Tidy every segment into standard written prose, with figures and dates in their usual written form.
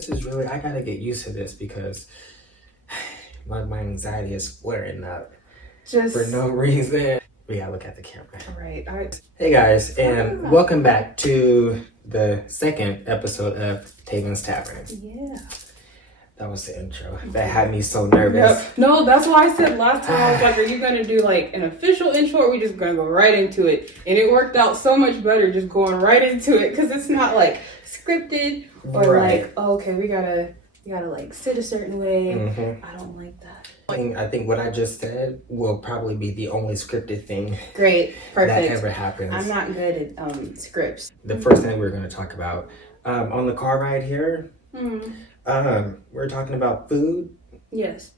This is really, I gotta get used to this because my anxiety is flaring up for no reason. We gotta look at the camera. Right. Hey guys, and welcome back to the second episode of Taven's Tavern. Yeah. That was the intro. That had me so nervous. Yep. No, that's why I said last time, I was like, are you going to do like an official intro or are we just going to go right into it? And it worked out so much better just going right into it because it's not like scripted or like, oh, okay, we gotta like sit a certain way. Mm-hmm. I don't like that. I think what I just said will probably be the only scripted thing Great, perfect. that ever happens. I'm not good at scripts. The first thing we're going to talk about on the car ride here, we're talking about food. Yes.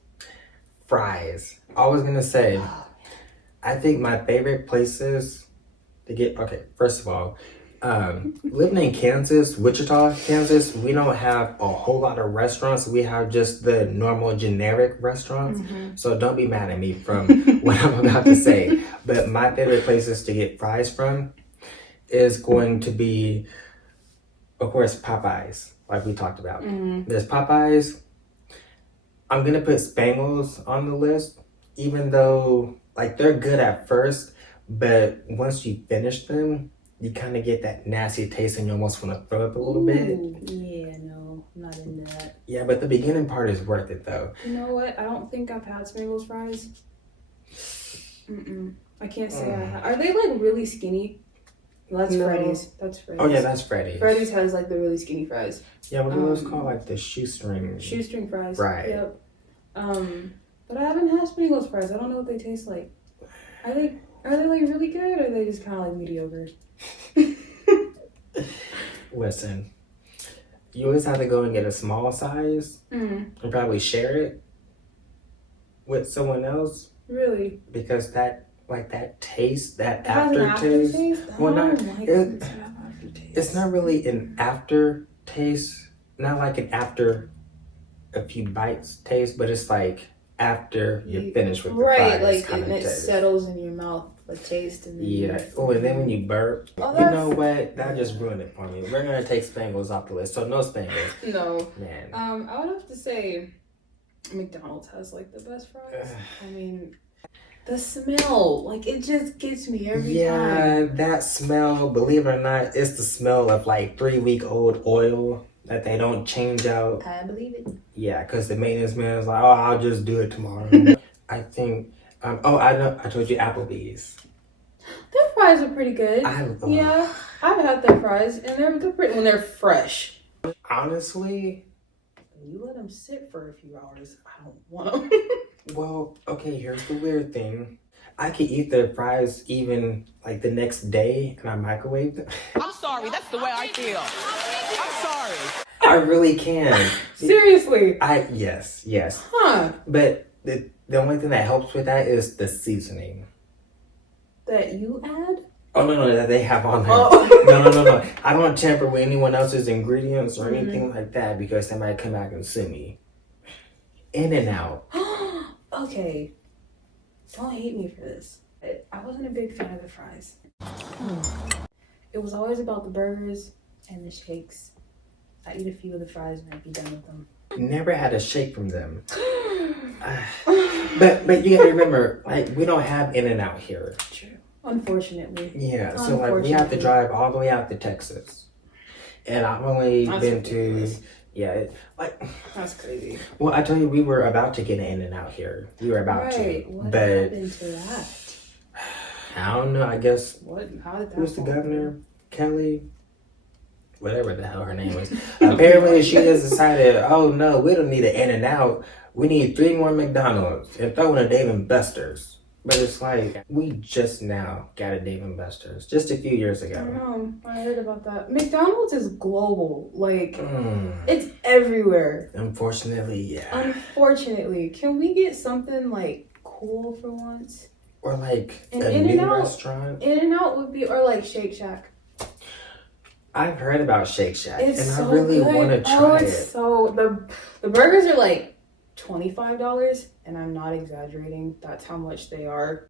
Fries. I was going to say, I think my favorite places to get, okay, first of all, living in Kansas, Wichita, Kansas, we don't have a whole lot of restaurants. We have just the normal generic restaurants. Mm-hmm. So don't be mad at me from what I'm about to say. But my favorite places to get fries from is going to be, of course, Popeyes, like we talked about. Mm-hmm. There's Popeyes. I'm going to put Spangles on the list, even though like they're good at first, but once you finish them, you kind of get that nasty taste and you almost want to throw up a little bit. Yeah, no, I'm not into that. Yeah, but the beginning part is worth it though. You know what? I don't think I've had Spangles fries. I can't say I have. Are they like really skinny? That's Freddy's. That's Freddy's. Oh yeah, that's Freddy's. Freddy's has like the really skinny fries. Yeah, what are those called? Like the shoestring. Shoestring fries. Right. Yep. But I haven't had Spangles fries. I don't know what they taste like. Are they like really good or are they just kind of like mediocre? Listen, you always have to go and get a small size and probably share it with someone else. Really? Because that taste, that aftertaste. It's not really an aftertaste. Not like an after a few bites taste, but it's like after you're finished with the fries. Right, like it settles in your mouth. Taste and and then when you burp, you know what? That just ruined it for me. We're gonna take Spangles off the list, so no Spangles. No, man. I would have to say McDonald's has like the best fries. I mean, the smell, like it just gets me every time. Yeah, that smell. Believe it or not, it's the smell of like 3-week-old oil that they don't change out. I believe it. Yeah, because the maintenance man is like, oh, I'll just do it tomorrow. I think. I know. I told you Applebee's. Their fries are pretty good. Yeah, I've had their fries, and they're pretty when they're fresh. Honestly, you let them sit for a few hours. I don't want them. Well, okay. Here's the weird thing. I could eat their fries even like the next day, and I microwave them. I'm sorry. That's the way I feel. I'm sorry. I really can. Seriously. Yes. Huh? But the only thing that helps with that is the seasoning. That you add? Oh, no, that they have on there. Oh. No. I don't tamper with anyone else's ingredients or anything like that because they might come back and sue me. In-N-Out. Okay. Don't hate me for this. I wasn't a big fan of the fries. It was always about the burgers and the shakes. I eat a few of the fries and I'd be done with them. Never had a shake from them. But you gotta remember, like, we don't have In-N-Out here. True. Unfortunately. Yeah, so like we have to drive all the way out to Texas. And I've only been to that's crazy. Well, I told you we were about to get an In-N-Out here. We were about to. What but happened to that? I don't know, I guess How did that who's the governor? Kelly? Whatever the hell her name is. Apparently she just decided, oh no, we don't need an In-N-Out. We need 3 more McDonald's and throw in a Dave & Buster's. But it's like, we just now got a Dave & Buster's, just a few years ago. I know, I heard about that. McDonald's is global. Like, it's everywhere. Unfortunately, yeah. Unfortunately. Can we get something, like, cool for once? Or, like, a new restaurant? In-N-Out would be, or, like, Shake Shack. I've heard about Shake Shack, and so I really want to try it. So, the burgers are, like, $25, and I'm not exaggerating. That's how much they are.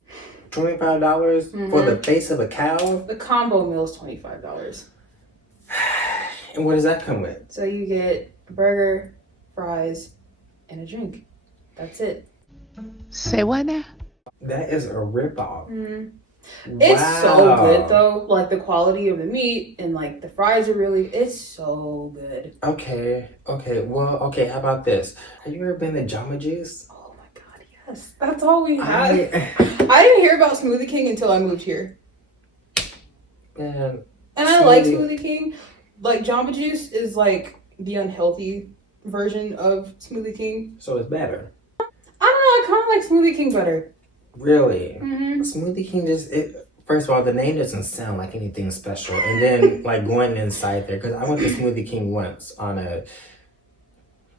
$25 for the face of a cow? The combo meal is $25. And what does that come with? So you get a burger, fries, and a drink. That's it. Say what now? That is a ripoff. It's so good though. Like the quality of the meat and like the fries are really. It's so good. Okay. Well, okay. How about this? Have you ever been to Jamba Juice? Oh my god, yes. That's all we had. I didn't hear about Smoothie King until I moved here. Man, And I like Smoothie King. Like Jamba Juice is like the unhealthy version of Smoothie King. so it's better. I don't know. I kind of like Smoothie King better. Really? Mm-hmm. Smoothie King first of all, the name doesn't sound like anything special. And then, like, going inside there, because I went to Smoothie King once on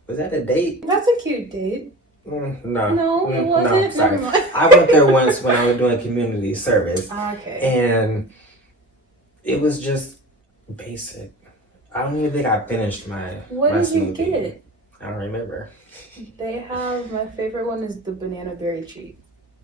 was that a date? That's a cute date. No. No, it wasn't. No, sorry. Never mind. I went there once when I was doing community service. Okay. And it was just basic. I don't even think I finished my What my did you smoothie. get? I don't remember. They have, my favorite one is the banana berry treat.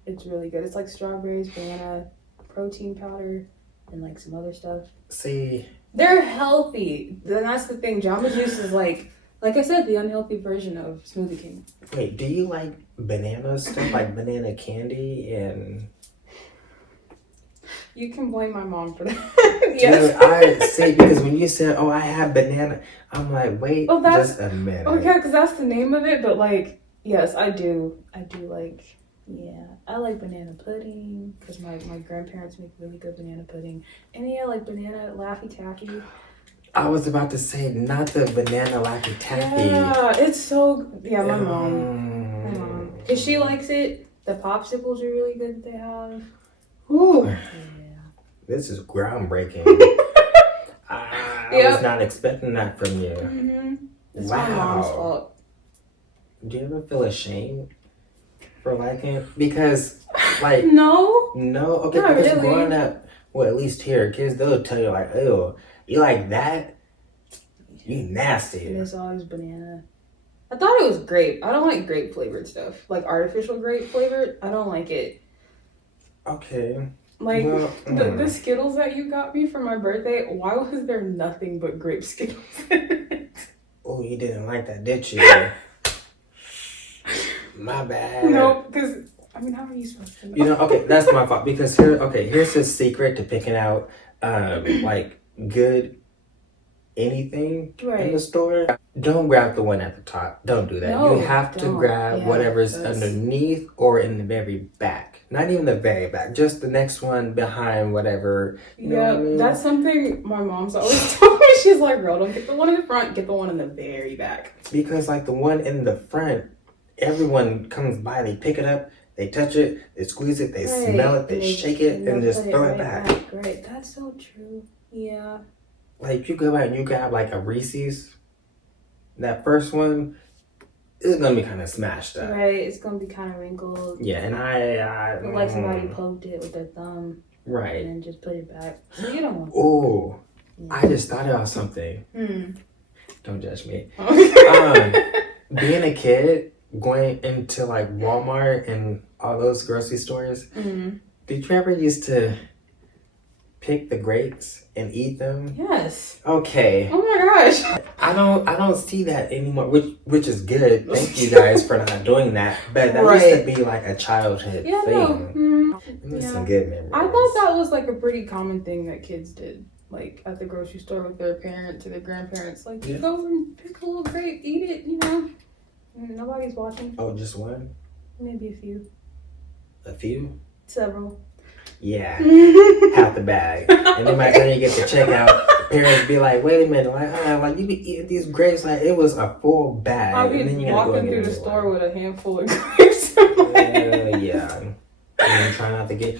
It's really good. It's like strawberries, banana, protein powder, and like some other stuff. See, They're healthy. Then that's the thing. Jamba Juice is like I said, the unhealthy version of Smoothie King. wait, do you like banana stuff, like banana candy and... You can blame my mom for that. Yes. Dude, I see, because when you said, oh, I have banana, I'm like, wait, Well, that's- just a minute. Okay, because that's the name of it, but like, yes, I do like, yeah, I like banana pudding, because my grandparents make really good banana pudding. And yeah, like banana Laffy Taffy. I was about to say, not the banana Laffy Taffy. Yeah, it's so, yeah, my mom. Because she likes it. The popsicles are really good that they have. Ooh, Yeah. this is groundbreaking. I Yep. was not expecting that from you. Mm-hmm. It's Wow. my mom's fault. Do you ever feel ashamed for liking it? Because, like, No? no, okay, Not because really. growing up, well, at least here, kids, they'll tell you, like, ew, you like that? You nasty. It's always banana. I thought it was grape. I don't like grape flavored stuff. Like artificial grape flavored. I don't like it. Okay. Like Well, the Skittles that you got me for my birthday, why was there nothing but grape Skittles in it? Oh, you didn't like that, did you? My bad. No, because I mean, how are you supposed to know? You know, okay, that's my fault. Because here's the secret to picking out, like, good anything in Right. the store. Don't grab the one at the top. Don't do that. No, you have to don't. grab Yeah, whatever's that's- underneath or in the very back. Not even the very back. Just the next one behind whatever. You know Yeah, what I mean? that's something my mom's always told me. She's like, girl, don't get the one in the front, get the one in the very back. Because, like, the one in the front, everyone comes by, they pick it up, they touch it, they squeeze it, they smell it, they shake it, and they'll just put throw it right back. Right, that's so true. Yeah. Like, if you go out and you grab, like, a Reese's, that first one is going to be kind of smashed up. Right, it's gonna be kind of wrinkled. Yeah, and I Like somebody poked it with their thumb right. and then just put it back. So you don't want Oh, Yeah. I just thought about something. Hmm. Don't judge me. Okay. Being a kid, going into, like, Walmart and all those grocery stores, did you ever used to pick the grapes and eat them? Yes. Okay. Oh my gosh. I don't see that anymore, which is good. Thank you guys for not doing that. But that used to be like a childhood Yeah, thing. no. It was Yeah. some good memories. I thought that was like a pretty common thing that kids did, like at the grocery store with their parents or their grandparents. Like, Yeah. go and pick a little grape, eat it, you know. Nobody's watching. Oh, just one? Maybe a few. A few? Several. Yeah. Half the bag. And then by the time you get to checkout, parents be like, wait a minute, like you be eating these grapes like it was a full bag. I'll and then be you gotta go walking and through get the more. store with a handful of grapes. Yeah. And then try not to get...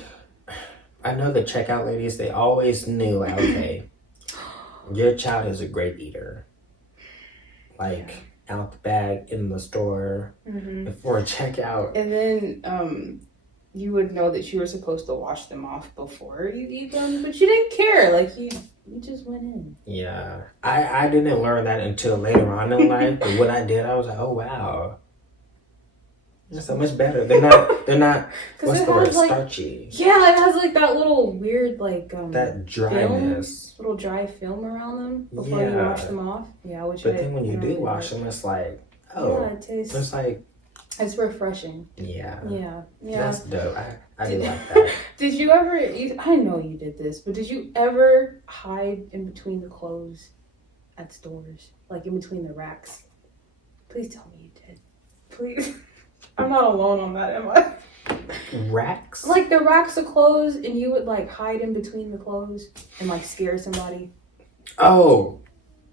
I know the checkout ladies, they always knew, like, okay, your child is a grape eater. Like, out the bag in the store before checkout. And then you would know that you were supposed to wash them off before you eat them, but you didn't care. Like, you just went in. Yeah. I didn't learn that until later on in life, but when I did, I was like, oh, wow. They're so much better. They're not what's it the word? has, like, Starchy. Yeah, it has like that little weird like That dryness. little dry film around them before you Yeah. wash them off. Yeah, But then when you do wash them, it's like, oh, yeah, it tastes. it's like, It's refreshing. yeah. Yeah. That's dope. I do like that. Did you ever? I know you did this, but did you ever hide in between the clothes at stores, like in between the racks? Please tell me you did. Please. I'm not alone on that, am I? Racks? Like the racks of clothes, and you would like hide in between the clothes and like scare somebody. Oh,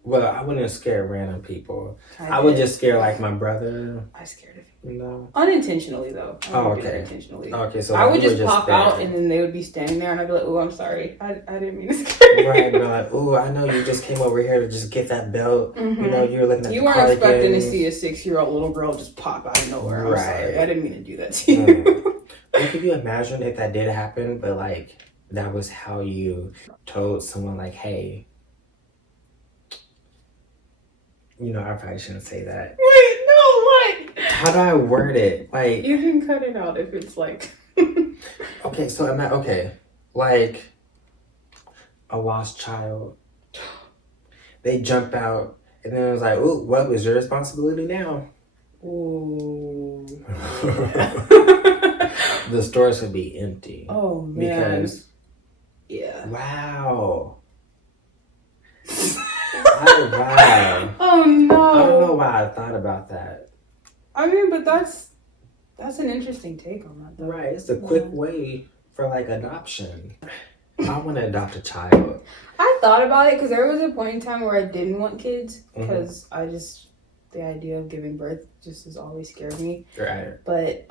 well, I wouldn't scare random people. I would just scare like my brother. I scared of you. No. Unintentionally though. Oh, okay. Unintentionally. Okay, so I would you just were pop there. out, and then they would be standing there, and I'd be like, "Oh, I'm sorry. I didn't mean to scare you." Right, but like, oh, I know you just came over here to just get that belt. Mm-hmm. You know, you were looking at You the weren't cardigans. expecting to see a 6-year-old little girl just pop out of nowhere. I'm Right. sorry. I didn't mean to do that to you. Well, could you imagine if that did happen, but like that was how you told someone like, hey, you know, I probably shouldn't say that. Wait, no, what? How do I word it? Like, You can cut it out if it's like. okay, so I'm okay, like a lost child. They jump out, and then it was like, ooh, what was your responsibility now? Ooh. The stores would be empty. Oh man. Because, yeah. wow. Wow. Oh no. I don't know why I thought about that. I mean, but that's an interesting take on that, though. Right, it's a quick way for like adoption. I want to adopt a child. I thought about it because there was a point in time where I didn't want kids because the idea of giving birth just has always scared me. Right. But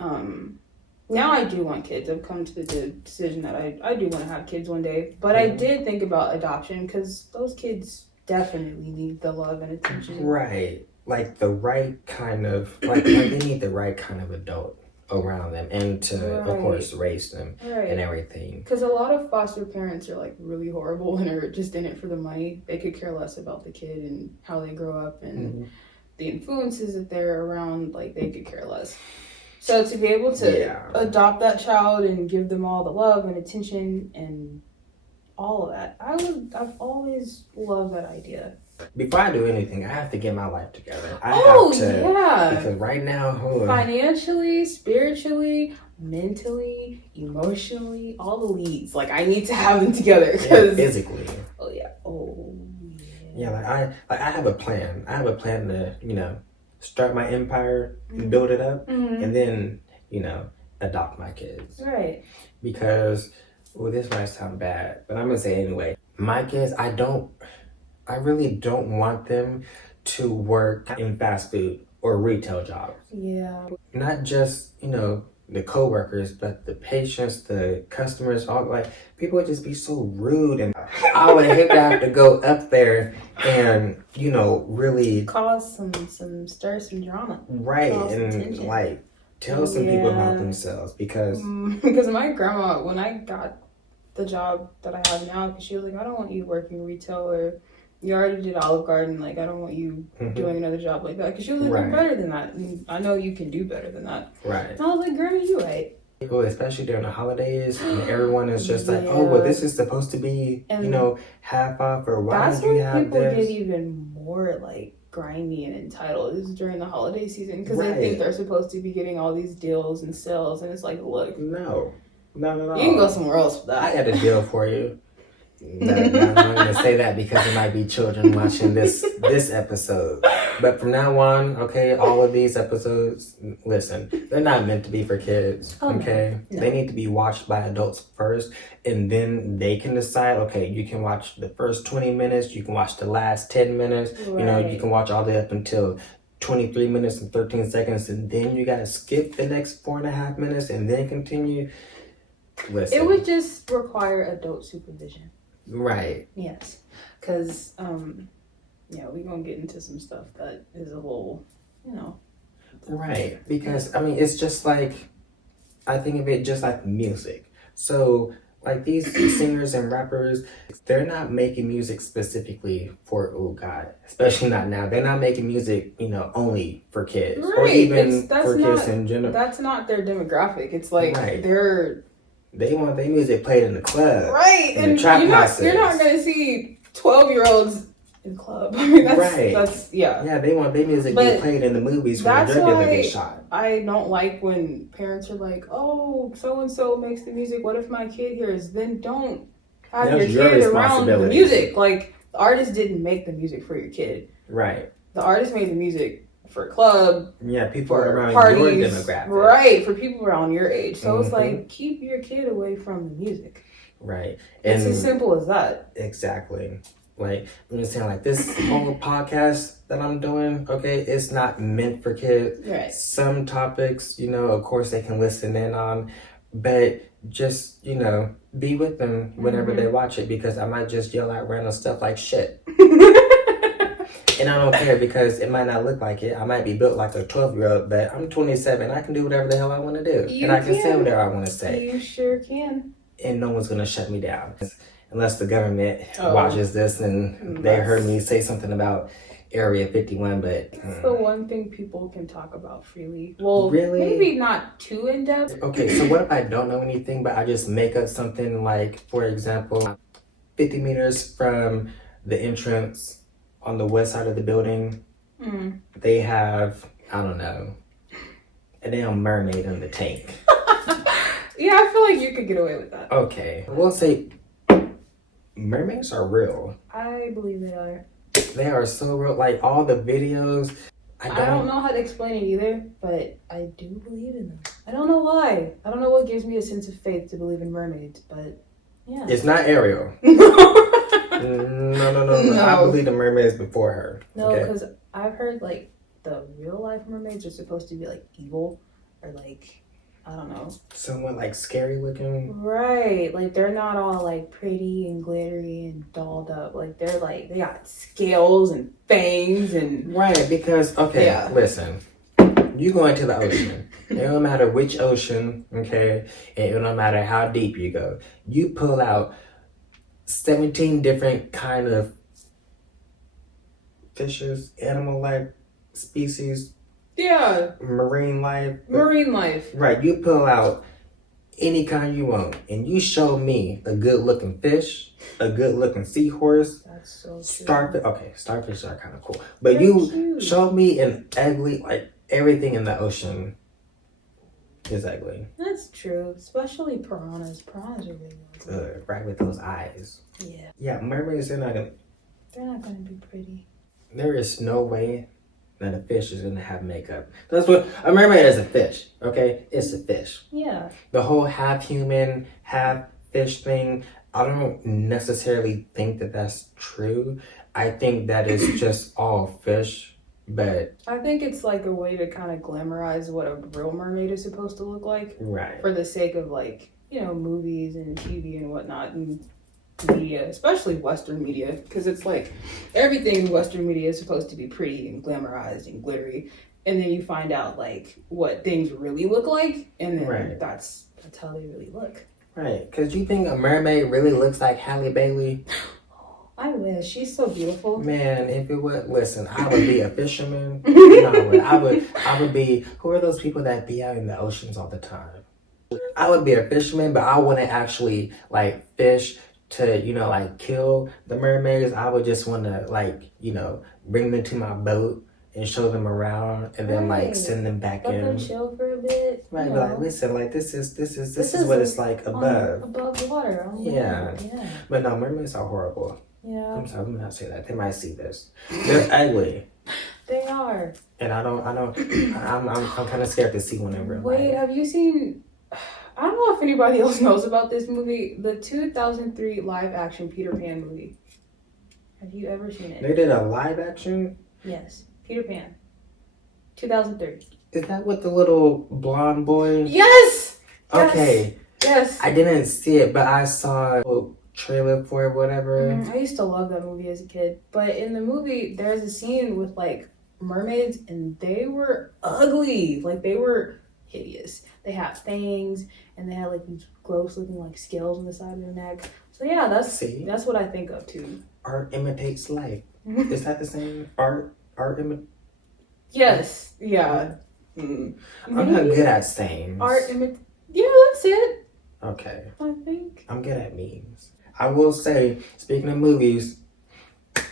now I do want kids. I've come to the decision that I do want to have kids one day. But I did think about adoption because those kids definitely need the love and attention. Right. Like the right kind of, like they need the right kind of adult around them and to, of course, raise them and everything. Because a lot of foster parents are like really horrible and are just in it for the money. They could care less about the kid and how they grow up and the influences that they're around. Like they could care less. So to be able to adopt that child and give them all the love and attention and all of that, I've always loved that idea. Before I do anything, I have to get my life together. I have to. Because right now, financially, spiritually, mentally, emotionally, all the leads. Like I need to have them together because physically. Oh yeah. Oh yeah. Like I have a plan. I have a plan to start my empire and build it up, and then adopt my kids. Right. Because this might sound bad, but I'm gonna say it anyway. My kids, I really don't want them to work in fast food or retail jobs. Yeah. Not just, the co-workers, but the patients, the customers, all like people would just be so rude, and I would hate to have to go up there and, really cause some stir, some drama. Right. Cause and attention. Like tell some people about themselves because my grandma, when I got the job that I have now, because she was like, I don't want you working retail, or you already did Olive Garden, like I don't want you doing another job like that, because she was like, you're better than that, and I know you can do better than that. Right. And I was like, Grandma, you right. People, especially during the holidays, and everyone is just like, oh, well, this is supposed to be, half off, or why that's did you when have people this? get even more like grimy and entitled is during the holiday season, because Right. they think they're supposed to be getting all these deals and sales, and it's like, look, No. You can go somewhere else for that. I got a deal for you. No, I'm not going to say that because there might be children watching this episode. But from now on, okay, all of these episodes, listen, they're not meant to be for kids, okay? No. They need to be watched by adults first, and then they can decide, okay, you can watch the first 20 minutes, you can watch the last 10 minutes, Right. you can watch all the way up until 23 minutes and 13 seconds, and then you got to skip the next 4.5 minutes and then continue. Listen. It would just require adult supervision. Right. Yes. Because, we're going to get into some stuff that is a little, Right. Because, it's just like, I think of it just like music. So, Like these singers and rappers, they're not making music specifically for, oh God, especially not now. They're not making music, only for kids. Right. Or even That's for not, kids in general. That's not their demographic. It's like Right. they want their music played in the club. Right. In And the trap you're houses. not gonna see 12-year-olds in the club. I mean, Right. that's yeah. Yeah, they want their music But be played in the movies when the drug dealer gets shot. I don't like when parents are like, "Oh, so and so makes the music. What if my kid hears?" Then don't have That's your your kid around the responsibility. music. Like the artist didn't make the music for your kid. Right. The artist made the music for a club, Yeah, people for around parties, your demographic. right? For people around your age. So it's Mhm. like keep your kid away from the music. Right. It's And as simple as that. exactly. Like, I'm just saying, like, this whole podcast that I'm doing, okay, it's not meant for kids. Right. Some topics, of course they can listen in on, but just, be with them whenever they watch it, because I might just yell out random stuff like shit. And I don't care, because it might not look like it. I might be built like a 12-year-old, but I'm 27. I can do whatever the hell I want to do. You and I can say can. whatever I want to say. You sure can. And no one's going to shut me down. Unless the government Oh. watches this and they heard me say something about Area 51, but... That's the one thing people can talk about freely. Well, Really? maybe not too in depth. Okay, so what if I don't know anything, but I just make up something like, for example, 50 meters from the entrance on the west side of the building, they have, I don't know, a damn mermaid in the tank. Yeah, I feel like you could get away with that. Okay, we'll say mermaids are real. I believe they are. They are so real. Like, all the videos, I don't know how to explain it either, but I do believe in them. I don't know why. I don't know what gives me a sense of faith to believe in mermaids, but yeah. It's not Ariel. No. I believe the mermaids before her. No, Okay? because I've heard like the real life mermaids are supposed to be like evil or like, I don't know. Somewhat like scary looking. Right. Like they're not all like pretty and glittery and dolled up. Like they're like, they got scales and fangs and. Right, because, okay, Yeah. listen. You go into the ocean. It don't matter which ocean, okay? And it don't matter how deep you go. You pull out 17 different kind of fishes, animal life species, Yeah. marine life. Marine life. Right, you pull out any kind you want, and you show me a good-looking fish, a good-looking seahorse, That's so true. starfish. Okay, starfish are kind of cool, but They're you cute. show me an ugly, like everything in the ocean is ugly. That's true. Especially piranhas. Piranhas are really ugly. Right, with those eyes. Yeah. Yeah, mermaids are not gonna. They're not gonna be pretty. There is no way that a fish is gonna have makeup. That's what a mermaid is. A fish. Okay, it's a fish. Yeah. The whole half human, half fish thing, I don't necessarily think that that's true. I think that is just all fish, but... I think it's like a way to kind of glamorize what a real mermaid is supposed to look like. Right. For the sake of like, movies and TV and whatnot and media, especially Western media. Because it's like everything in Western media is supposed to be pretty and glamorized and glittery. And then you find out like what things really look like. And then Right. that's how they really look. Right, because you think a mermaid really looks like Halle Bailey? I wish. She's so beautiful. Man, if it would, listen, I would be a fisherman. No, I would be, who are those people that be out in the oceans all the time? I would be a fisherman, but I wouldn't actually, like, fish to, like, kill the mermaids. I would just want to, like, bring them to my boat and show them around and then, like, Right. send them back Let them in. chill for a bit. Right, you but, like, know. listen, like, this is what it's like above. Above the water. On the Yeah. water. Yeah. But no, mermaids are horrible. Yeah. I'm sorry, let me not say that. They might see this. They're ugly. They are. And I'm kind of scared to see one in real Wait, life. have you seen? I don't know if anybody else knows about this movie, the 2003 live action Peter Pan movie. Have you ever seen it? They did a live action? Yes, Peter Pan. 2003. Is that with the little blonde boy? Yes. Okay. Yes. I didn't see it, but I saw a little trailer for it, whatever. I used to love that movie as a kid. But in the movie, there's a scene with like mermaids, and they were ugly. Like they were hideous. They have fangs, and they have like these gross looking like scales on the side of their neck. So yeah, that's what I think of too. Art imitates life. Is that the same? Art imitates. Yes. Yeah. I'm not good at saying. Yeah, that's it. Okay. I think. I'm good at memes. I will say, speaking of movies,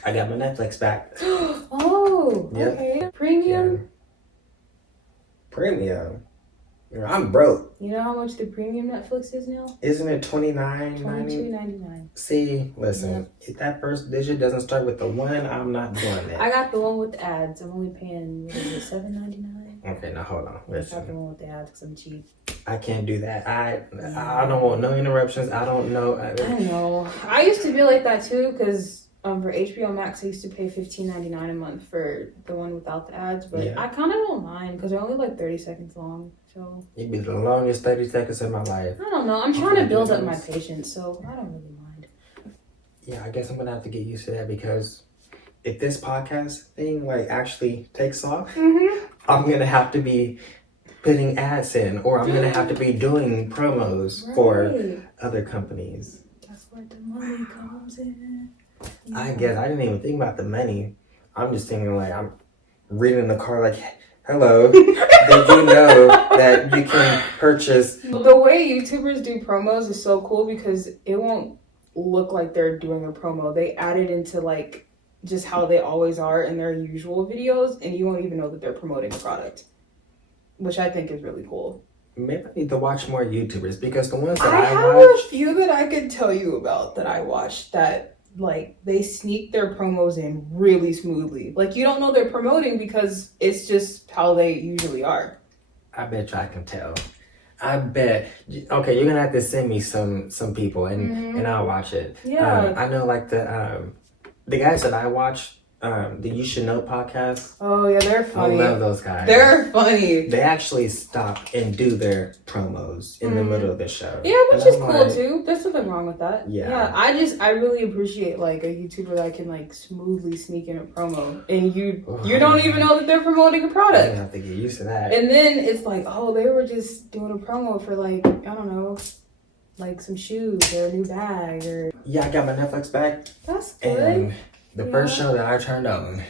I got my Netflix back. Oh, Yep. okay. Premium. Yeah. Premium. You know, I'm broke. You know how much the premium Netflix is now? Isn't it $29.90? $22.99. See, listen, if that first digit doesn't start with the 1, I'm not doing it. I got the one with the ads. I'm only paying, what is it, $7.99? Okay, now hold on. I got Listen, the one with the ads because I'm cheap. I can't do that. I don't want no interruptions. I don't know. I know. I used to be like that too because for HBO Max, I used to pay $15.99 a month for the one without the ads, but Yeah. I kind of don't mind because they're only like 30 seconds long. So It'd be the longest 30 seconds of my life. I don't know. I'm trying to build up my patience, so I don't really mind. Yeah, I guess I'm gonna have to get used to that because if this podcast thing like actually takes off, I'm gonna have to be putting ads in, or I'm gonna have to be doing promos for other companies. That's where the money comes in. Yeah. I guess I didn't even think about the money. I'm just thinking like I'm reading in the car like, hello, did you know that you can purchase? The way YouTubers do promos is so cool because it won't look like they're doing a promo. They add it into like just how they always are in their usual videos, and you won't even know that they're promoting a product, which I think is really cool. Maybe I need to watch more YouTubers because the ones that I I have watch, a few that I could tell you about that I watched that like they sneak their promos in really smoothly. Like you don't know they're promoting because it's just how they usually are. I bet you I can tell. I bet. Okay, you're gonna have to send me some people and I'll watch it. Yeah. I know like the guys that I watch, the You Should Know podcast. Oh yeah, they're funny. I love those guys. They're funny. They actually stop and do their promos in the middle of the show. Yeah, which is cool too. There's nothing wrong with that. Yeah. I really appreciate like a YouTuber that can like smoothly sneak in a promo and you don't even know that they're promoting a I product. have to get used to that. And then it's like, oh, they were just doing a promo for like, I don't know, like some shoes or a new bag or. Yeah, I got my Netflix back. That's good. And the first show that I turned on,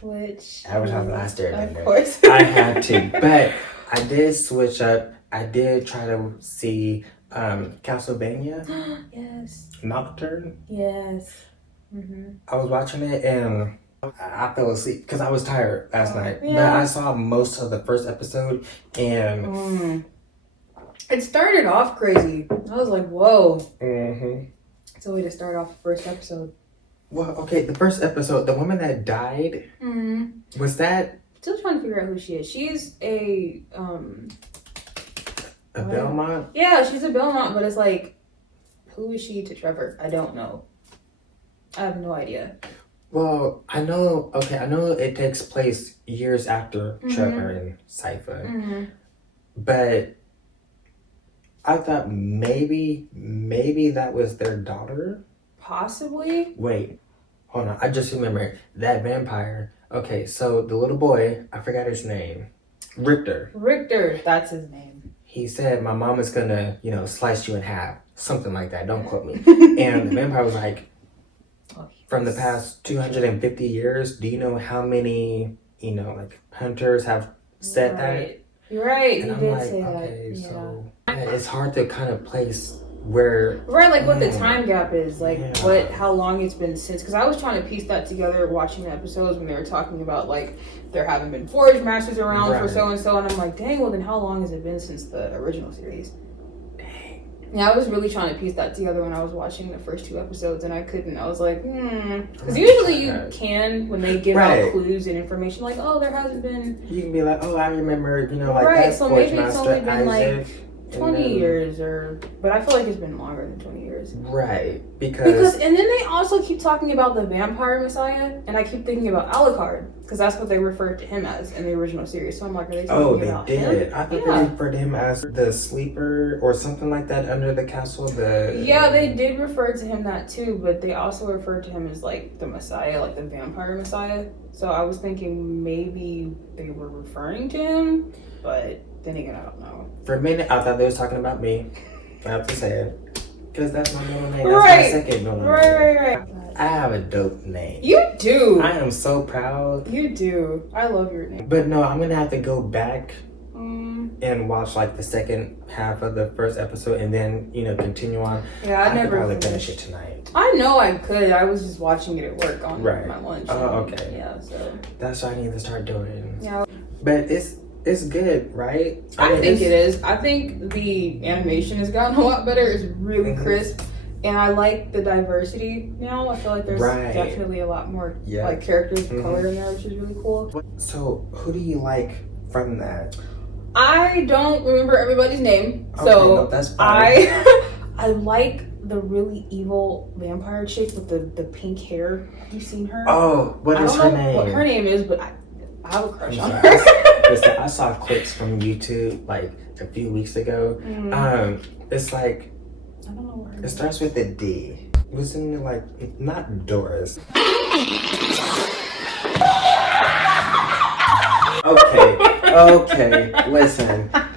Which Avatar: The Last Airbender. Of course. I had to, but I did switch up. I did try to see Castlevania Yes. Nocturn. Yes. Mm-hmm. I was watching it and I fell asleep because I was tired last night. Yeah. But I saw most of the first episode and It started off crazy. I was like, whoa. mm-hmm. It's a way to start off the first episode. Well, okay, the first episode, the woman that died, was that Still trying to figure out who she is. She's a Belmont? Yeah, she's a Belmont, but it's like, who is she to Trevor? I don't know. I have no idea. Well, I know it takes place years after Trevor and Sypha. But I thought maybe that was their daughter. Possibly. Wait, hold on. I just remember that vampire. Okay, so the little boy, I forgot his name. Richter, that's his name. he said, my mom is gonna, slice you in half. Something like that. Don't quote me. And the vampire was like, from the past 250 years, do you know how many, hunters have said that? You're right. And You I'm did like, say okay, that. so it's hard to kind of place where. Right, like what the time gap is, like Yeah. how long it's been since. Because I was trying to piece that together watching the episodes when they were talking about like there haven't been Forge Masters around for so and so, and I'm like, dang, well then how long has it been since the original series? Yeah, I was really trying to piece that together when I was watching the first 2 episodes, and I couldn't. I was like, because usually you can when they give out clues and information, like, oh, there hasn't been. You can be like, oh, I remember, like right, that so Forge maybe it's Master only been Isaac. like 20 years, but I feel like it's been longer than 20 years. Right, because And then they also keep talking about the Vampire Messiah, and I keep thinking about Alucard, because that's what they referred to him as in the original series. So I'm like, are they talking about him? I thought they referred to him as the sleeper or something like that under the castle. Yeah, they did refer to him that too, but they also referred to him as like the Messiah, like the Vampire Messiah. So I was thinking maybe they were referring to him, but then again, I don't know. For a minute, I thought they was talking about me. I have to say it. Because that's my middle name. That's Right. my second middle name. Right. I have a dope name. You do. I am so proud. You do. I love your name. But no, I'm going to have to go back and watch like the second half of the first episode and then, continue on. Yeah, I never could probably finished. finish it tonight. I know I could. I was just watching it at work on my lunch. Oh, okay. Yeah, so. That's what I need to start doing. Yeah. But it's good, right? I think it is. I think the animation has gotten a lot better. It's really crisp. And I like the diversity now. I feel like there's definitely a lot more like characters of color in there, which is really cool. So who do you like from that? I don't remember everybody's name. Okay, So no, that's fine. I like the really evil vampire chick with the pink hair. Have you seen her? Oh, what is her name? I don't know what her name is, but I have a crush on her. Listen, I saw clips from YouTube like a few weeks ago. It's like I don't know where it starts with a D. Wasn't it like not Doris? Okay, listen. I'm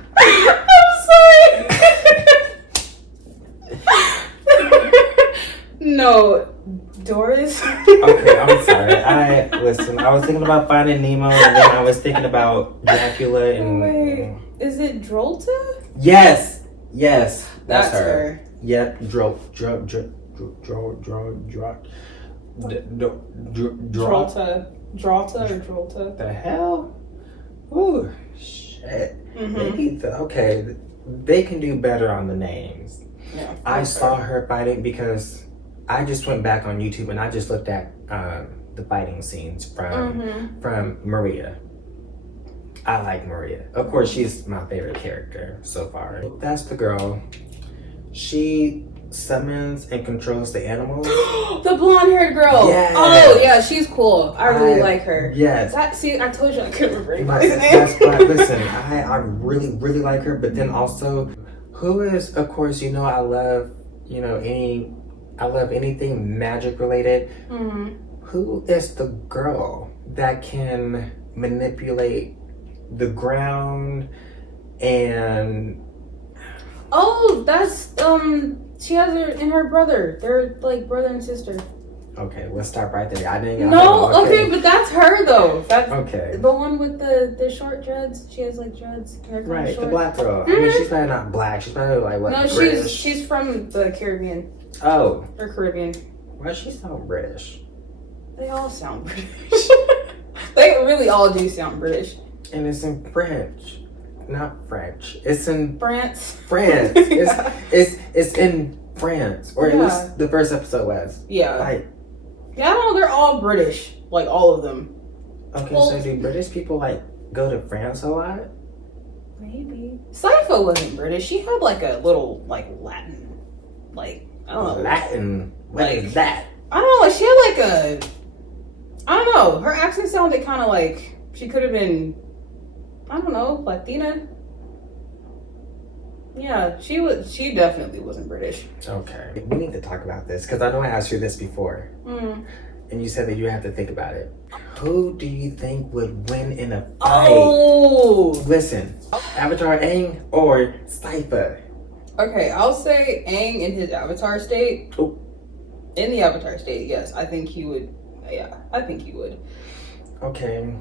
sorry. No, Doris. Okay, I'm sorry. I was thinking about Finding Nemo, and then I was thinking about Dracula and. Wait, is it Drolta? Yes, that's her. Yep, Drolta. Drolta or Drolta? The hell? Ooh, shit. Okay, they can do better on the names. Yeah, I saw her fighting because I just went back on YouTube and I just looked at the fighting scenes from Maria. I like Maria. Of course, she's my favorite character so far. That's the girl. She summons and controls the animals. The blonde-haired girl. Yes. Oh yeah, she's cool. I really like her. Yes. I told you I couldn't remember anybody's name. That's why. Listen, I really like her. But then also, who is? Of course, I love I love anything magic related. Who is the girl that can manipulate the ground and? Oh, that's she has her and her brother. They're like brother and sister. Okay, let's stop right there. I didn't. No, okay, but that's her though. That's okay. The one with the short dreads. She has like dreads. Right, the black girl. I mean, she's probably not black. She's probably like what? No, British. she's from the Caribbean. Oh. Or Caribbean. Why does she sound British? They all sound British. They really all do sound British. And it's in French. Not French. It's in France. Yeah. It's in France. Or at least the first episode was. Yeah. Like, yeah, I don't know, they're all British. Like all of them. Okay, so do British people like go to France a lot? Maybe. Sypha wasn't British. She had like a little like Latin. Like I don't know. Latin. What is that? I don't know. Like she had like I don't know. Her accent sounded kind of like she could have been, I don't know, Latina. Yeah, she definitely wasn't British. Okay. We need to talk about this because I know I asked you this before. And you said that you have to think about it. Who do you think would win in a fight? Oh! Listen, Avatar Aang or Sypha? Okay, I'll say Aang in his Avatar state. Oh. In the Avatar state, yes. I think he would. Yeah, I think he would. Okay.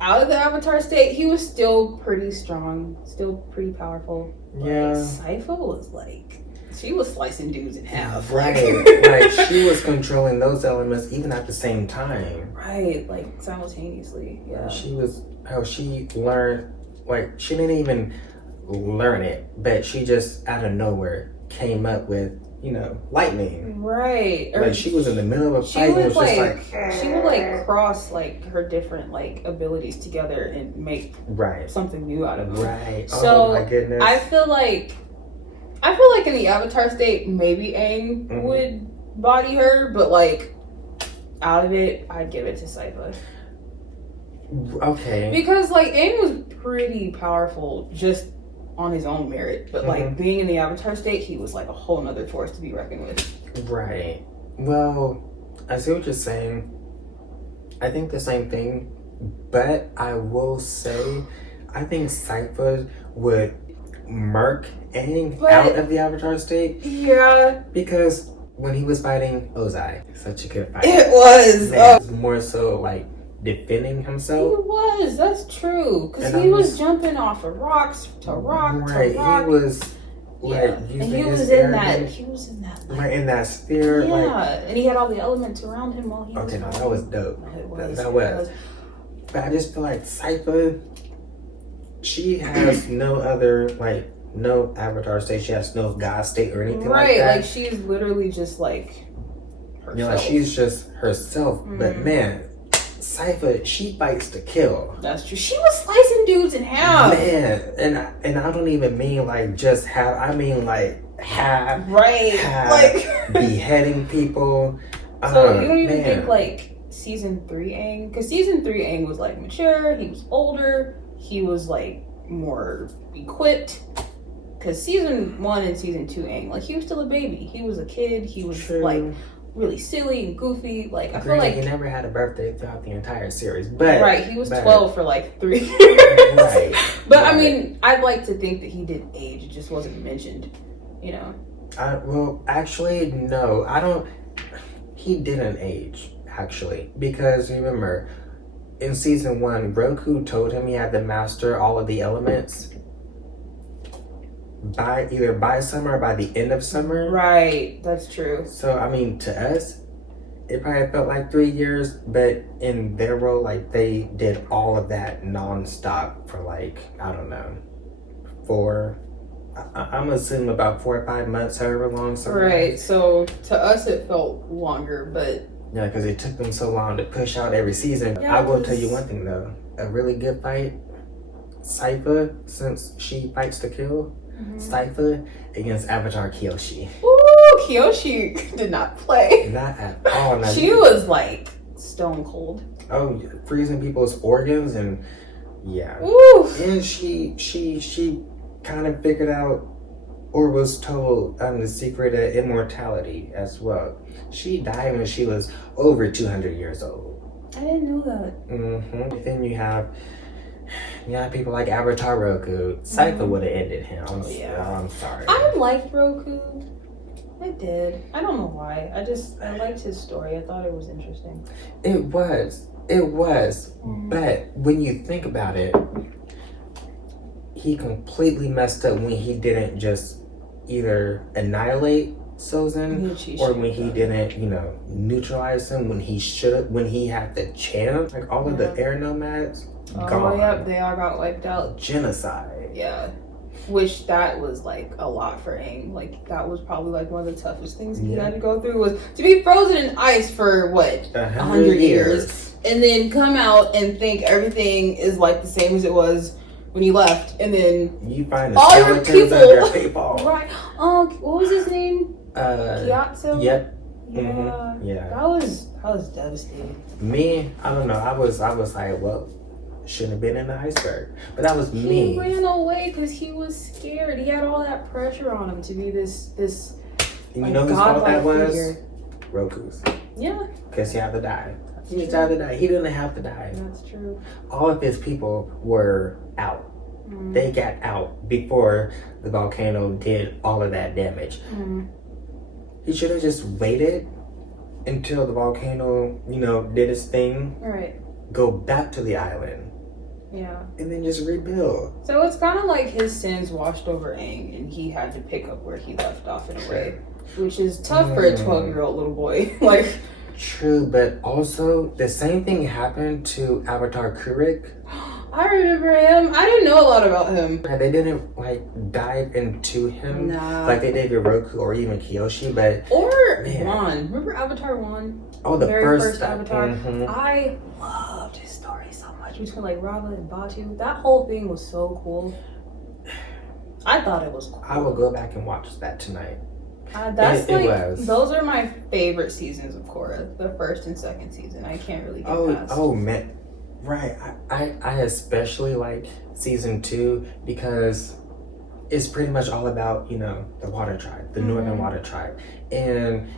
Out of the Avatar state, he was still pretty strong. Still pretty powerful. Yeah. Sypha was like, she was slicing dudes in half. Right. Like she was controlling those elements even at the same time. Right, like simultaneously. Yeah. She learned, like she didn't even learn it, but she just out of nowhere came up with, lightning. Right. Like she was in the middle of a fight and it was she would like cross like her different like abilities together and make something new out of it. Right. So oh my goodness. I feel like in the Avatar state maybe Aang would body her, but like out of it I'd give it to Sypha. Okay. Because like Aang was pretty powerful just on his own merit, but like being in the Avatar state, he was like a whole nother force to be reckoned with. Right. Well, I see what you're saying. I think the same thing, but I will say I think Sypha would murk Aang But- out of the Avatar state Yeah, because when he was fighting Ozai, such a good fight. it was. Man, it was more so like defending He himself. was. That's true. Because And he I was was- jumping off of rocks to rock Right, to rock. he was Yeah. like And using he his was in that. arrogance, He was in that. right in that sphere. Yeah, Like, and he had all the elements around him while he was. okay, no, that was dope. It That was. was. But I just feel like Sypha, she has no other, like, no avatar state. She has no god state or anything like Right, that. like she's literally just like herself. You know, like she's just herself. But Mhm. man, Sypha, she fights to kill. That's true. She was slicing dudes in half. Man, and I don't even mean like just half. I mean like half, Right. half, Like beheading people. so you don't even man. think like season 3 Aang, because season 3 Aang was like mature, he was older, he was like more equipped. Because season 1 and season 2 Aang, like he was still a baby. He was a kid. He was True. like really silly and goofy. Like I feel Granted, like he never had a birthday throughout the entire series, but right, he was but- 12 for like 3 years. right. But I Right. mean, I'd like to think that he did age. It just wasn't mentioned, you know. Well, actually, no, I don't. He didn't age actually because remember, in season 1, Roku told him he had to master all of the elements by summer or by the end of summer. Right, that's true. So I mean, to us, it probably felt like 3 years, but in their world, like they did all of that nonstop for like I don't know, I'm assuming about 4 or 5 months, however long. Right. So to us, it felt longer, but Yeah, because it took them so long to push out every season. Yeah, I will tell 'cause- you one thing though, a really good fight, Sypha, since she fights to kill, Sypha against Avatar Kyoshi. ooh, Kyoshi did not play. Not at all. Now, She was like stone cold. oh, freezing people's organs and yeah. Ooh. And she kind of figured out or was told the secret of immortality as well. She died when she was over 200 years old. I didn't know that. Mm-hmm. Then you have people like Avatar Roku. Sypha would have ended him. I'm sorry. I liked Roku. I did. I don't know why. I liked his story. I thought it was interesting. It was. But when you think about it, he completely messed up when he didn't just either annihilate Sozin or when he didn't, neutralize him when he had the chance. Like all of the air nomads, gone. Oh, yep, they all got wiped out. Genocide. Yeah. Which that was like a lot for Aang. Like that was probably like one of the toughest things he had to go through was to be frozen in ice for what? 100 years. And then come out and think everything is like the same as it was when you left. And then You find the all your skeletons of your people. Right. Oh, what was his name? Gyatso? Yep. Yeah. Mhm, yeah. That was devastating. Me, I don't know. I was like, well, shouldn't have been in the iceberg. But that was He me. ran away because he was scared. He had all that pressure on him to be this And like, you know whose fault that godlike was? figure. Roku's. Yeah, Because he had to die. He had to die. He didn't have to die. that's true. All of his people were out. Mm. They got out before the volcano did all of that damage. Mm. He should have just waited until the volcano, did its thing, Right. go back to the island, Yeah. and then just rebuild. So it's kind of like his sins washed over Aang, and he had to pick up where he left off in a way, which is tough for a 12-year-old little boy. Like, True, but also the same thing happened to Avatar Kurik. I remember him. I didn't know a lot about him. They didn't dive into him Nah. like they did with Roku or even Kyoshi, but Or Man. Wan. Remember Avatar 1? the very first Avatar. mhm. I loved his story so much between like Rava and Batu. That whole thing was so cool. I thought it was cool. I will go back and watch that tonight. That's It was. those are my favorite seasons of Korra, the first and second season. I can't really get past. Oh man, right. I especially like season 2 because it's pretty much all about the water tribe, the northern water tribe, and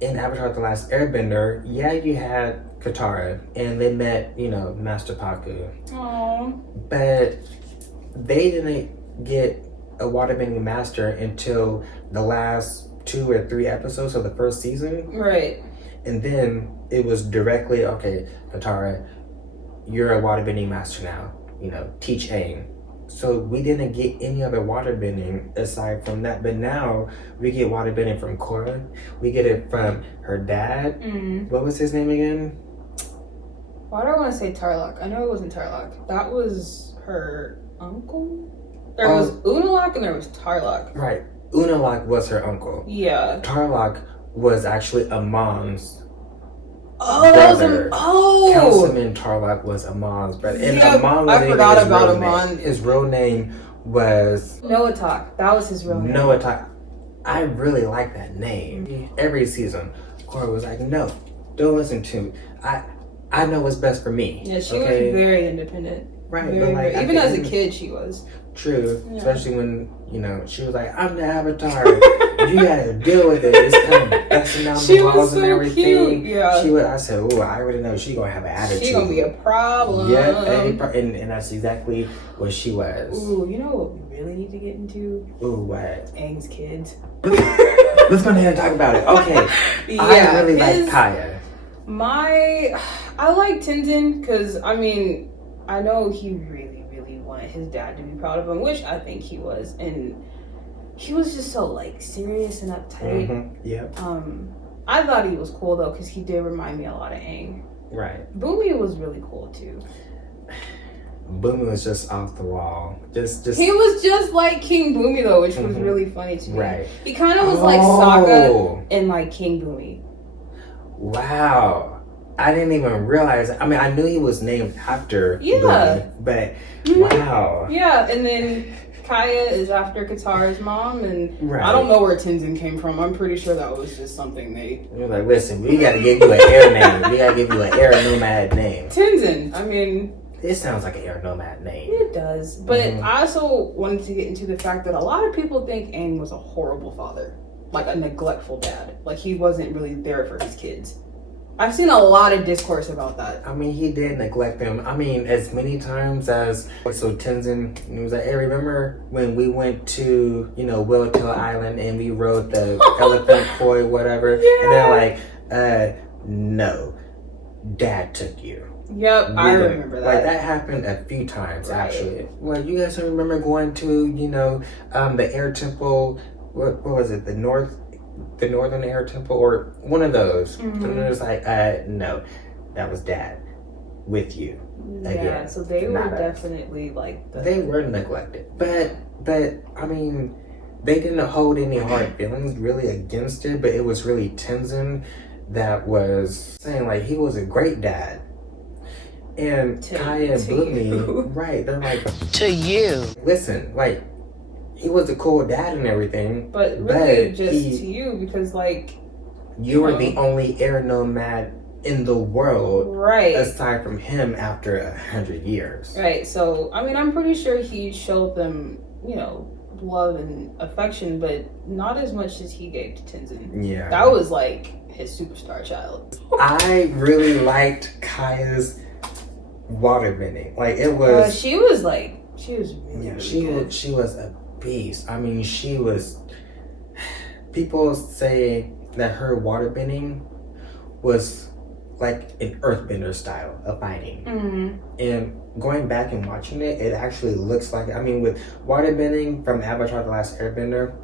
in Avatar: The Last Airbender, yeah, you had Katara, and they met, Master Paku. Aww. But they didn't get a waterbending master until the last 2 or 3 episodes of the first season. Right. And then it was directly, okay, Katara, you're a waterbending master now. Teach Aang. So we didn't get any other waterbending aside from that. But now we get waterbending from Korra. We get it from her dad. Mm. What was his name again? Why do I want to say Tarlok? I know it wasn't Tarlok. That was her uncle? There was Unalak and there was Tarlok. Right. Unalak was her uncle. Yeah. Tarlok was actually Amon's brother. Councilman Tarlok was Amon's brother. And Amon was I forgot about Amon. His real name was Noatak. That was his real name. Noatak. I really like that name. Mm-hmm. Every season, Korra was like, no, don't listen to. I know what's best for me. Yeah, she was very independent. Right. Very, but even as a kid, she was. True. Yeah. Especially when, she was like, I'm the Avatar. You gotta deal with it. It's kind of busting down the walls and everything. Cute. Yeah. I said, I already know she gonna have an attitude. She gonna be a problem. Yeah, and that's exactly what she was. Ooh, you know what we really need to get into? Ooh, what? Aang's kids. Let's go ahead and talk about it. Okay. Yeah, I really like Kaya. I like Tenzin because, I know he really, really wanted his dad to be proud of him, which I think he was. And he was just so, serious and uptight. Mm-hmm. Yep. I thought he was cool, though, because he did remind me a lot of Aang. Right. Boomy was really cool, too. Boomy was just off the wall. Just. He was just like King Boomy, though, which was really funny to me. Right. He kind of was like Sokka and, King Boomy. Wow. I didn't even realize. I knew he was named after Boomy, but wow. Yeah, and then Kaya is after Katara's mom, and I don't know where Tenzin came from. I'm pretty sure that was just something they... You're like, listen, we gotta give you an air name. We gotta give you an air nomad name. Tenzin, it sounds like an air nomad name. It does, but I also wanted to get into the fact that a lot of people think Aang was a horrible father. Like a neglectful dad. Like he wasn't really there for his kids. I've seen a lot of discourse about that. He did neglect them. As many times as... So Tenzin, he was like, hey, remember when we went to, Whale-Tail Island and we rode the elephant koi, whatever? Yeah. And they're like, no, Dad took you. Yep, I remember that. That happened a few times, actually. Well, you guys remember going to, the air temple, what was it, the Northern Air Temple, or one of those. Mm-hmm. And it was like, no, that was Dad with you. Again. Yeah, so they were definitely They were neglected. But they didn't hold any hard feelings really against it, but it was really Tenzin that was saying, he was a great dad. And Kaya and Boomy, right, they're like, to you. Listen, he was a cool dad and everything. But really to you, because you were the only air nomad in the world. Right. Aside from him after 100 years. Right. So, I'm pretty sure he showed them, love and affection, but not as much as he gave to Tenzin. Yeah. That was his superstar child. I really liked Kaya's waterbending. It was... she was really, good. She was a beast. She was... People say that her waterbending was like an earthbender style of fighting. Mm-hmm. And going back and watching it, it actually looks like... with waterbending from Avatar: The Last Airbender...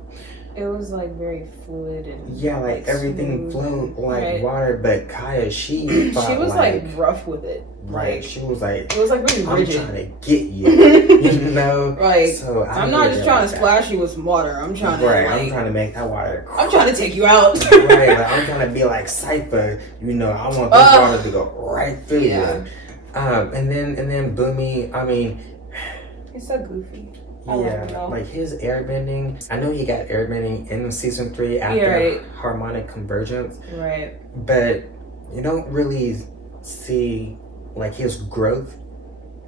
It was very fluid and everything flowed water, but Kaya, she was rough with it. Right, she was it was really rigid. I'm trying to get you, So I'm not just trying to splash you with some water. I'm trying to I'm trying to make that water. I'm trying to take you out. Right, I'm trying to be like Sypha. I want this water to go right through you. And then Boomy. He's so goofy. His airbending. I know he got airbending in season 3 after harmonic convergence. Right. But you don't really see his growth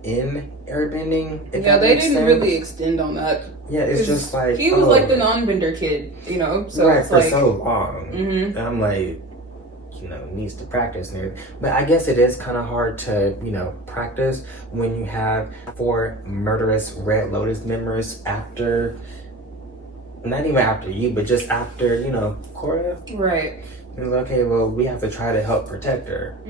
in airbending. They didn't really extend on that. Yeah, it's just he was the non-bender kid, So right, for so long. Mm-hmm. And I'm needs to practice and everything. But I guess it is kind of hard to, practice when you have 4 murderous Red Lotus members after, not even after you, but just after, Korra. Right. It was okay, well, we have to try to help protect her.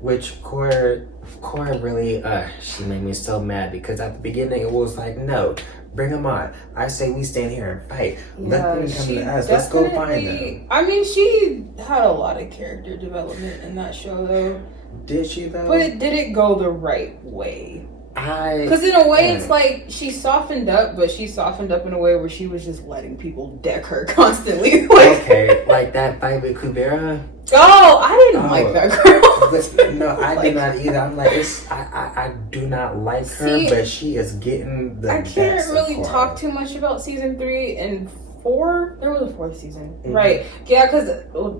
Which Korra really, she made me so mad because at the beginning it was like, no, bring them on. I say we stand here and fight. Let them come to us. Let's go find them. I mean, she had a lot of character development in that show, though. Did she, though? But did it go the right way? Because in a way, it's like she softened up, but she softened up in a way where she was just letting people deck her constantly. Okay, like that fight with Kubera. Oh, I didn't like that girl. No, I did not either. I'm like, I do not like her, but she is getting the best. I can't really talk too much about season 3 and 4. There was a 4th season, right? Yeah, because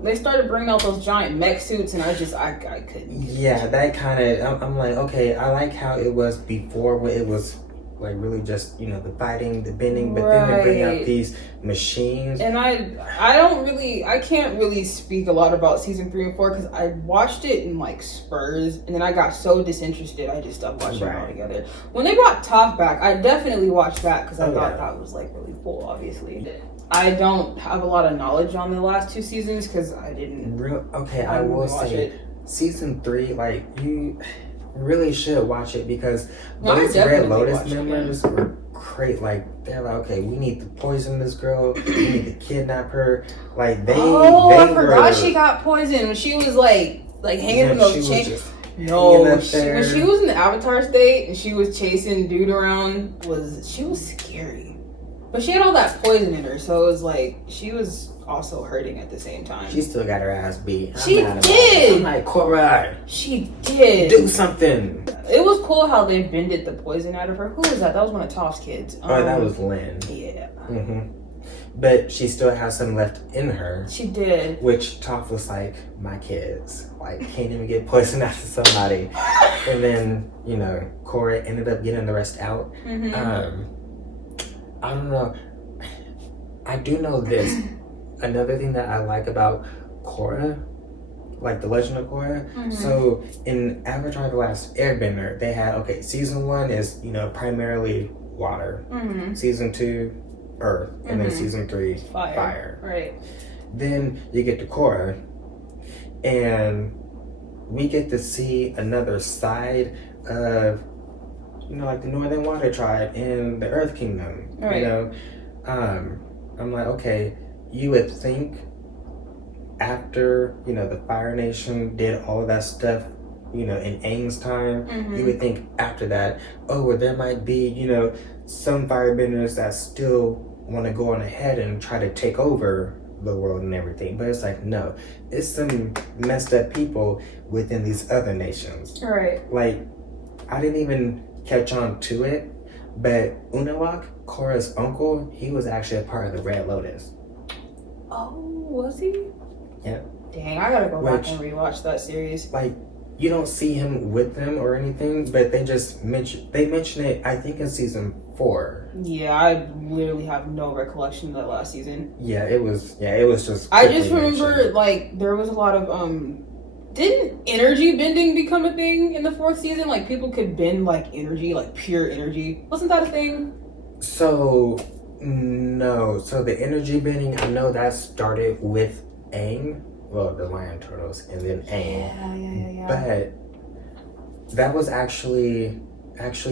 they started bringing out those giant mech suits, and I couldn't. Yeah, that kind of. I'm like, okay, I like how it was before, where it was like really just the fighting, the bending, but then they bring out these machines. And I can't really speak a lot about season 3 and 4 because I watched it in like spurs, and then I got so disinterested I just stopped watching it altogether. When they brought Toph back, I definitely watched that because I thought that was like really cool. Obviously, I don't have a lot of knowledge on the last 2 seasons because I didn't. I will say season 3, like you really should watch it because those Red Lotus members were great. Like they're like, okay, we need to poison this girl, we need to kidnap her. Like they I forgot she got poisoned when she was like hanging from those chains. No, when she was in the Avatar state and she was chasing dude around, she was scary. But she had all that poison in her, so it was like she was also hurting at the same time. She still got her ass beat. She did. I'm like, Korra, she did. Do something. It was cool how they bended the poison out of her. Who was that? That was one of Toph's kids. That was Lynn. Yeah. But she still has some left in her. She did. Which Toph was like, my kids. Like, can't even get poison out of somebody. And then, Korra ended up getting the rest out. I don't know. I do know this. Another thing that I like about Korra, like the Legend of Korra. So in Avatar: The Last Airbender, they had season 1 is primarily water. Season 2, earth, and then season 3, fire. Right. Then you get to Korra, and we get to see another side of like the Northern Water Tribe in the Earth Kingdom. Right. I'm like, okay, you would think after the Fire Nation did all of that stuff in Aang's time, you would think after that, there might be some firebenders that still want to go on ahead and try to take over the world and everything. But it's like, no, it's some messed up people within these other nations. Right. Like, I didn't even catch on to it, but Unalaq, Korra's uncle, he was actually a part of the Red Lotus. Oh, was he? Yeah. Dang, I gotta go back and rewatch that series. Like, you don't see him with them or anything, but they just mention it, I think, in season 4. Yeah, I literally have no recollection of that last season. Yeah, it was just. I just remember there was a lot of didn't energy bending become a thing in the 4th season? Like people could bend like energy, like pure energy. Wasn't that a thing? So no. So the energy bending, I know that started with Aang. Well, the lion turtles, and then Aang. Yeah. But that was actually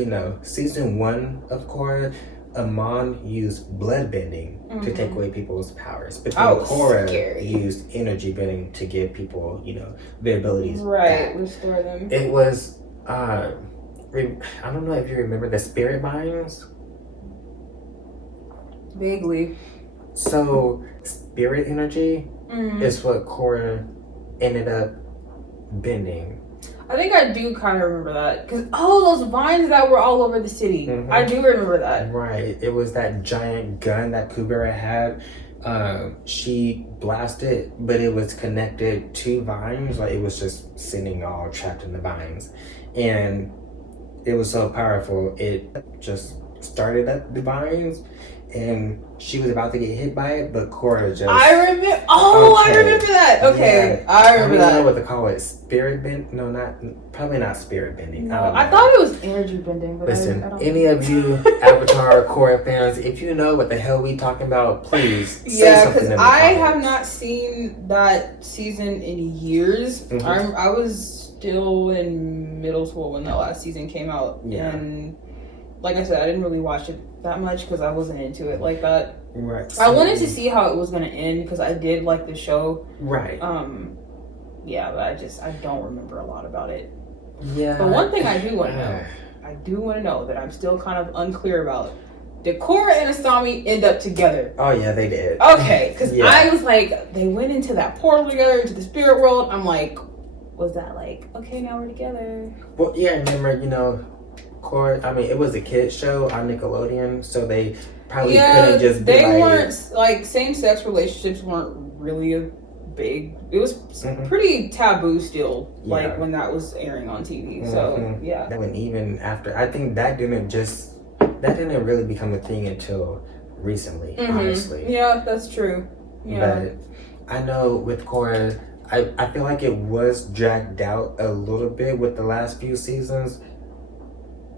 no. Season 1 of Korra, Amon used blood bending to take away people's powers. But then Korra used energy bending to give people, their abilities back. Restore them. It was, I don't know if you remember the spirit vines. Vaguely. So, spirit energy is what Korra ended up bending. I think I do kind of remember that. Because, those vines that were all over the city. I do remember that. Right. It was that giant gun that Kubera had. She blasted, but it was connected to vines. Like, it was just sitting all trapped in the vines. And it was so powerful. It just started up the vines. and she was about to get hit by it, but Korra just... I remember. Oh, okay. I remember that. Okay, yeah. I remember that. I don't know what to call it. Spirit bend? No, probably not spirit bending. No, I thought it was energy bending. But listen, I don't any of you Avatar or Korra fans, if you know what the hell we talking about, please say something in the I comments. have not seen that season in years. Mm-hmm. I was still in middle school when that last season came out, and like I said, I didn't really watch it that much because I wasn't into it like that. Right. I wanted to see how it was going to end because I did like the show. Right. Yeah, but I don't remember a lot about it. Yeah. But one thing I do want to know, that I'm still kind of unclear about. Did Korra and Asami end up together? Oh yeah, they did. Okay, because I was like, they went into that portal together, into the spirit world. I'm like, was that like, okay, now we're together? Well, yeah, remember, Korra, I mean, it was a kid's show on Nickelodeon, so they probably couldn't just be they weren't, like, same-sex relationships weren't really a big, it was pretty taboo still, like, when that was airing on TV, so, yeah. And even after, I think that didn't really become a thing until recently, honestly. Yeah, that's true. Yeah. But I know with Korra, I feel like it was dragged out a little bit with the last few seasons.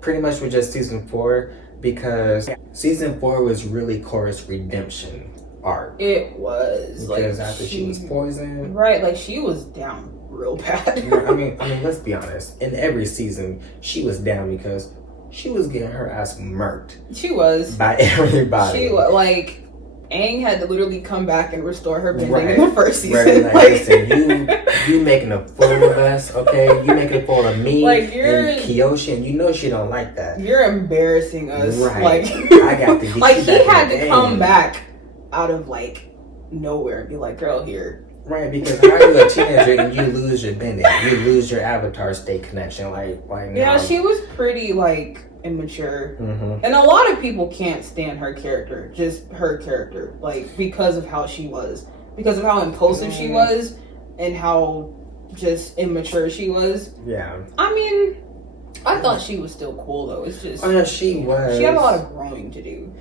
Pretty much with just season 4, because season 4 was really Korra's redemption arc. It was. Because after she was poisoned. Right, like she was down real bad. I mean, let's be honest. In every season, she was down because she was getting her ass murked. She was. By everybody. She was, like, Aang had to literally come back and restore her bending in the first season. Right, like, listen, you making a fool of us, okay? You making a fool of me and Kyoshi, and you know she don't like that. You're embarrassing us. Right. Like, I got to get like, you he back had in to the come game. back out of, like, nowhere and be like, girl, here. Right, because how are you a teenager and you lose your bending? You lose your avatar state connection. Like no. Yeah, she was pretty, like, immature. And a lot of people can't stand her character, just her character, like, because of how she was, because of how impulsive she was and how just immature she was. Yeah. I mean, I thought she was still cool though. It's just she was. She had a lot of growing to do.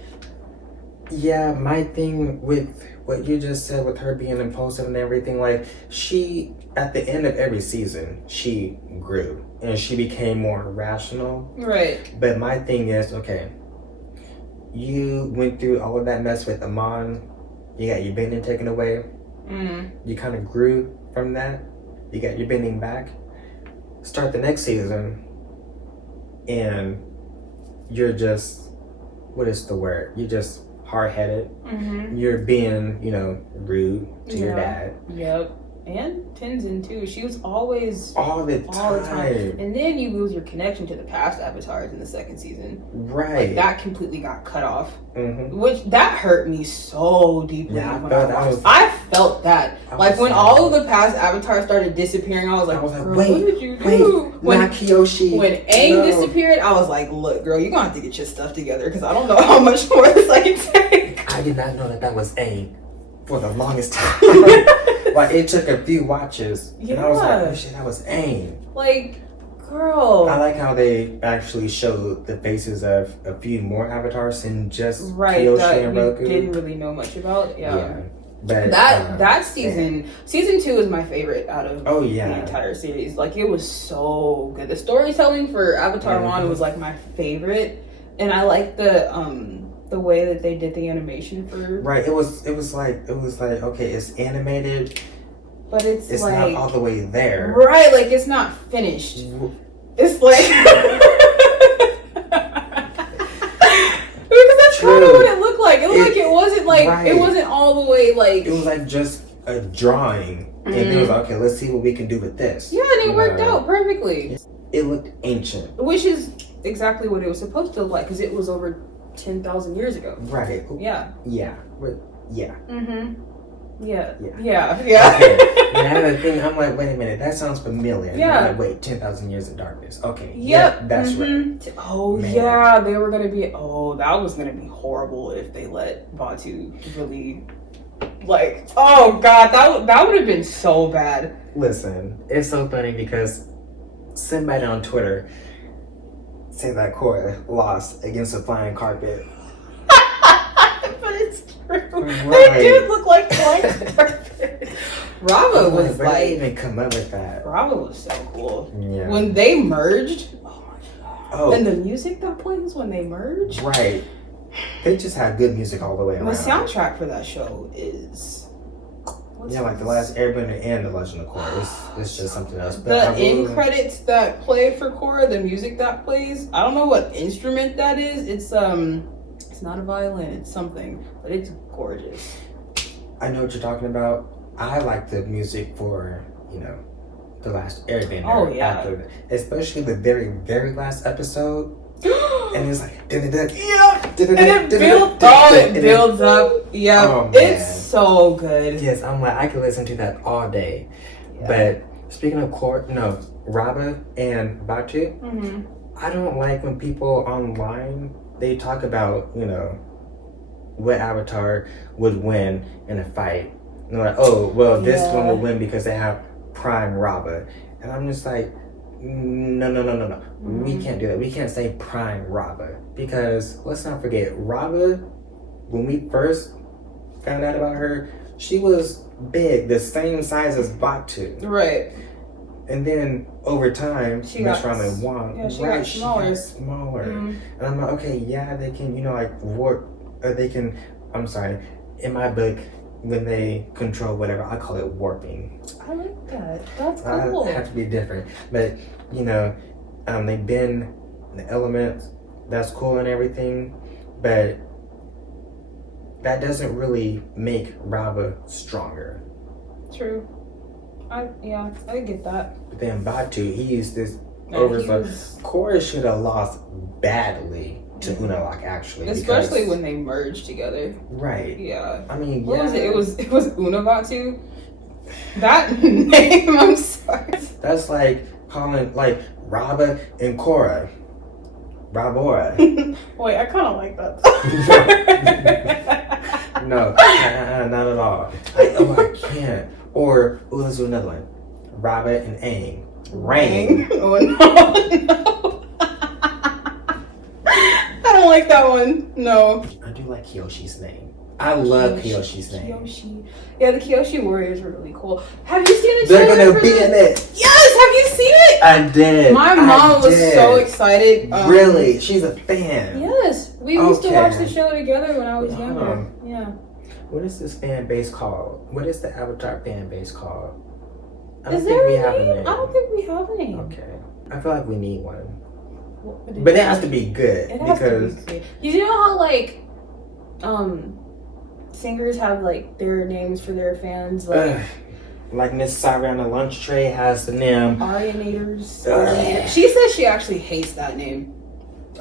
Yeah, my thing with what you just said with her being impulsive and everything, like, she, at the end of every season, she grew and she became more rational. Right. But my thing is, okay, you went through all of that mess with Amon, you got your bending taken away, you kind of grew from that, you got your bending back, start the next season, and you're just, what is the word? You're just hard-headed. You're being, rude to your dad. Yep. And Tenzin too. She was always all the time. And then you lose your connection to the past avatars in the second season. Right. Like, that completely got cut off. Which that hurt me so deeply when I felt that. Like, when all of the past avatars started disappearing, I was like, wait, what did you do? Not Kyoshi. When Aang disappeared, I was like, look, girl, you're gonna have to get your stuff together because I don't know how much more this I can take. I did not know that was Aang for the longest time. Like, it took a few watches, and I was like, oh shit, that was Aang. Like, girl. I like how they actually showed the faces of a few more avatars than just Kyoshi that and Roku. We didn't really know much about. Yeah. But that season 2 is my favorite out of the entire series. Like, it was so good. The storytelling for Avatar 1 was like my favorite, and I like the way that they did the animation for it was like okay, it's animated, but it's like, not all the way there, right? Like, it's not finished. It's like because that's kind of what it looked like. It looked like it wasn't like it wasn't all the way like, it was like just a drawing, and it was like, okay, let's see what we can do with this. Yeah, and it worked out perfectly. It looked ancient, which is exactly what it was supposed to look like because it was over 10,000 years ago. Right. Yeah. Yeah. Yeah. Yeah. Okay. Now the thing, I'm like, wait a minute, that sounds familiar. Yeah. I'm like, wait, 10,000 years of darkness. Okay. Yep. That's right. Oh, man. Yeah, they were gonna be. Oh, that was gonna be horrible if they let Batu really. Like, oh god, that would have been so bad. Listen, it's so funny because somebody on Twitter say that Korra lost against a flying carpet. They did look like blank carpet. Rava was where like, they even come up with that? Rava was so cool. Yeah. When they merged, oh my god. Oh. And the music that plays when they merge. Right. They just had good music all the way around. The soundtrack for that show is... Yeah, like the last Airbender and the Legend of Korra. It's just something else. But The end credits that play for Korra, the music that plays, I don't know what instrument that is. It's not a violin, it's something, but it's gorgeous. I know what you're talking about. I like the music for, the last Airbender. Oh, yeah. Especially the very, very last episode. And it's like, And it builds up. Yeah, Oh, it's so good. Yes, I'm like, I could listen to that all day. Yeah. But speaking of Raba and Batu, I don't like when people online, they talk about, what avatar would win in a fight. And they're like, oh, well, this one will win because they have Prime Raba. And I'm just like, no. We can't do that. We can't say Prime Raba. Because let's not forget, Raba, when we first found out about her, she was big, the same size as Batu. Right. And then over time, She got smaller. She got smaller. And I'm like, okay, yeah, they can, warp, or they can, I'm sorry, in my book, when they control whatever, I call it warping. I like that. That's cool. I have to be different. But, they bend the elements, that's cool and everything, but that doesn't really make Rava stronger. True. I get that. But then Batu, he used this Korra should have lost badly to Unalaq, actually. Especially when they merged together. Right. Yeah. I mean, what was it? It was Unavatu. That name, I'm sorry. That's like calling Raba and Korra. Rabora. Wait, I kind of like that. No, not at all. I can't. Or, let's do another one. Raba and Aang. Rain. Oh, no. I don't like that one. No. I do like Kyoshi's name. I love Kyoshi's name. Kyoshi. Yeah, the Kyoshi Warriors were really cool. Have you seen the They're trailer gonna for be this? in it. Yes, have you seen it? I did. My mom was so excited. Really? She's a fan. Yes, we used to watch the show together when I was younger. Yeah. What is this fan base called? What is the Avatar fan base called? I don't Is think there we a have name? a name. I don't think we have a name. Okay. I feel like we need one. What But it has to be good. It has to be good. You know how singers have their names for their fans, like Miss Sari on the lunch tray has the name Arianators. She says she actually hates that name.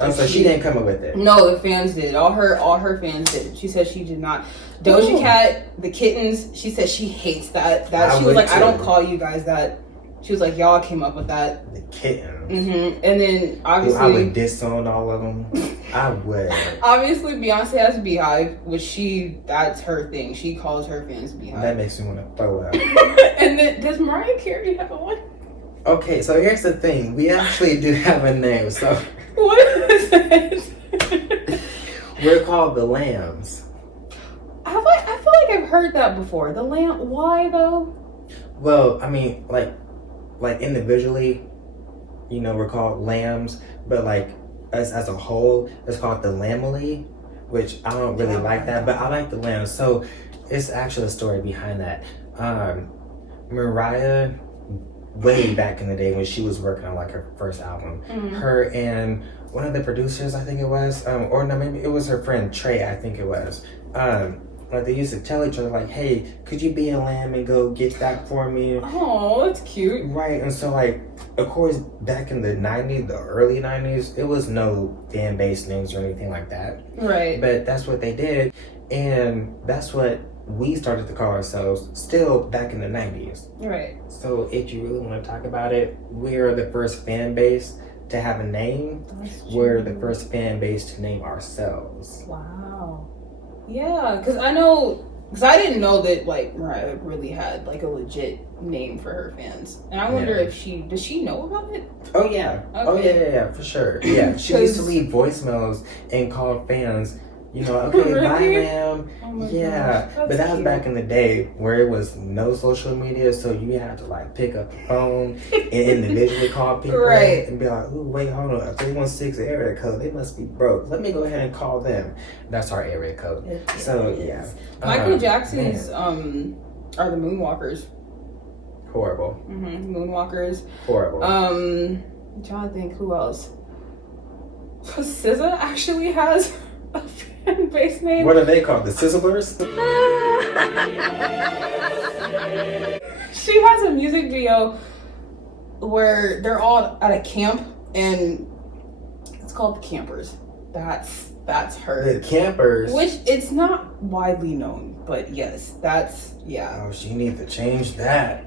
Oh, so she didn't come up with it. No, the fans did. All her fans did. She said she did not. Doja Cat, the kittens. She said she hates that. She was like, I don't call you guys that. She was like, y'all came up with that. The kittens. And then obviously, I would disown all of them. I would. Obviously, Beyonce has Beehive, which that's her thing. She calls her fans Beehive. That makes me want to throw up. And then does Mariah Carey have one? Okay, so here's the thing. We actually do have a name. So what is it? We're called the Lambs. I feel like I've heard that before. The lamb. Why though? Well, I mean, like individually, we're called lambs, but as a whole, it's called the Lamely, which I don't really like that, but I like the lambs. So it's actually a story behind that. Mariah, way back in the day when she was working on her first album, her and one of the producers, I think it was, or no, maybe it was her friend Trey, I think it was. They used to tell each other hey, could you be a lamb and go get that for me? Oh, that's cute. Right, and so of course, back in the 90s, the early 90s, it was no fan-based names or anything like that. Right. But that's what they did, and that's what we started to call ourselves still back in the 90s. Right. So if you really want to talk about it, we're the first fan base to have a name. We're the first fan base to name ourselves. Wow. Yeah, because I didn't know that Mariah really had a legit name for her fans, and I wonder if does she know about it? Oh yeah, okay. Oh yeah, for sure. Yeah, she used to leave voicemails and call fans You know, okay, bye, Really? ma'am. Oh my Yeah, gosh, but that's that was cute. back in the day where it was no social media, so you had to like pick up the phone and individually call people Right. and be like, "Ooh, wait, hold on, 316 area code. They must be broke. Let me go ahead and call them." That's our area code. So yeah, Michael Jackson's are the Moonwalkers. horrible, Moonwalkers. horrible. I'm trying to think who else. SZA actually has a fan base name. What are they called? The Sizzlers? She has a music video where they're all at a camp and it's called The Campers. That's her. The Campers. Which it's not widely known, but yes, that's Oh, she needs to change that.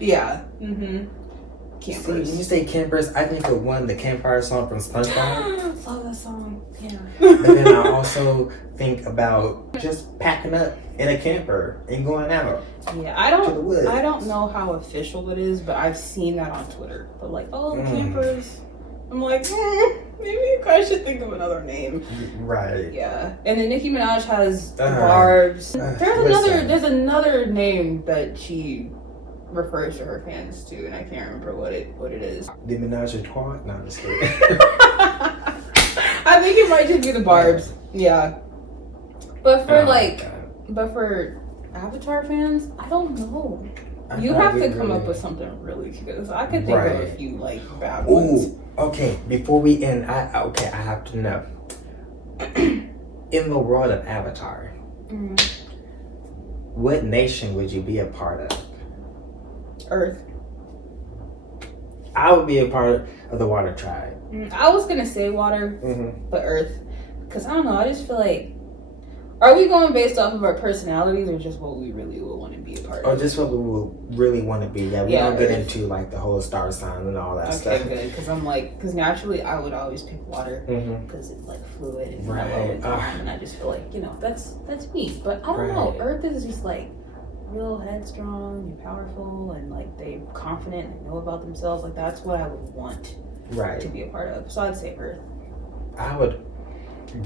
Yeah. See, Campers. when you say campers, I think of the campfire song from SpongeBob. Love that song. Yeah. But then I also think about just packing up in a camper and going out. Yeah, I to the woods. don't know how official it is, but I've seen that on Twitter. But like, the campers. I'm like, maybe you guys should think of another name. Right. Yeah. And then Nicki Minaj has the Uh-huh. Barbs. Listen. There's another name that she refers to her fans to, and I can't remember what it is. The Menage a Trois? No, I'm just kidding. I think it might just be the Barbs. Yeah. But for God. for Avatar fans, I don't know. I You thought have we to come really- up with something really cute. 'Cause I could think of a Right. few like bad ones. Ooh, okay. Before we end, I have to know. In the world of Avatar, what nation would you be a part of? Earth. I would be a part of the Water Tribe. I was gonna say water, Mm-hmm. but Earth. Cause I don't know. I just feel like, are we going based off of our personalities or just what we really would want to be a part Or of? just what we would really want to be. Yeah, we Yeah, don't get Earth. into like the whole star sign and all that Okay, stuff. good. Because I'm like, because naturally I would always pick water Mm-hmm. because it's like fluid and Right. mellow and calm, and I just feel like that's me. But I don't know. Right. Earth is just like real headstrong and powerful, and like they confident and know about themselves. Like that's what I would want to Right. be a part of. So I'd say Earth. I would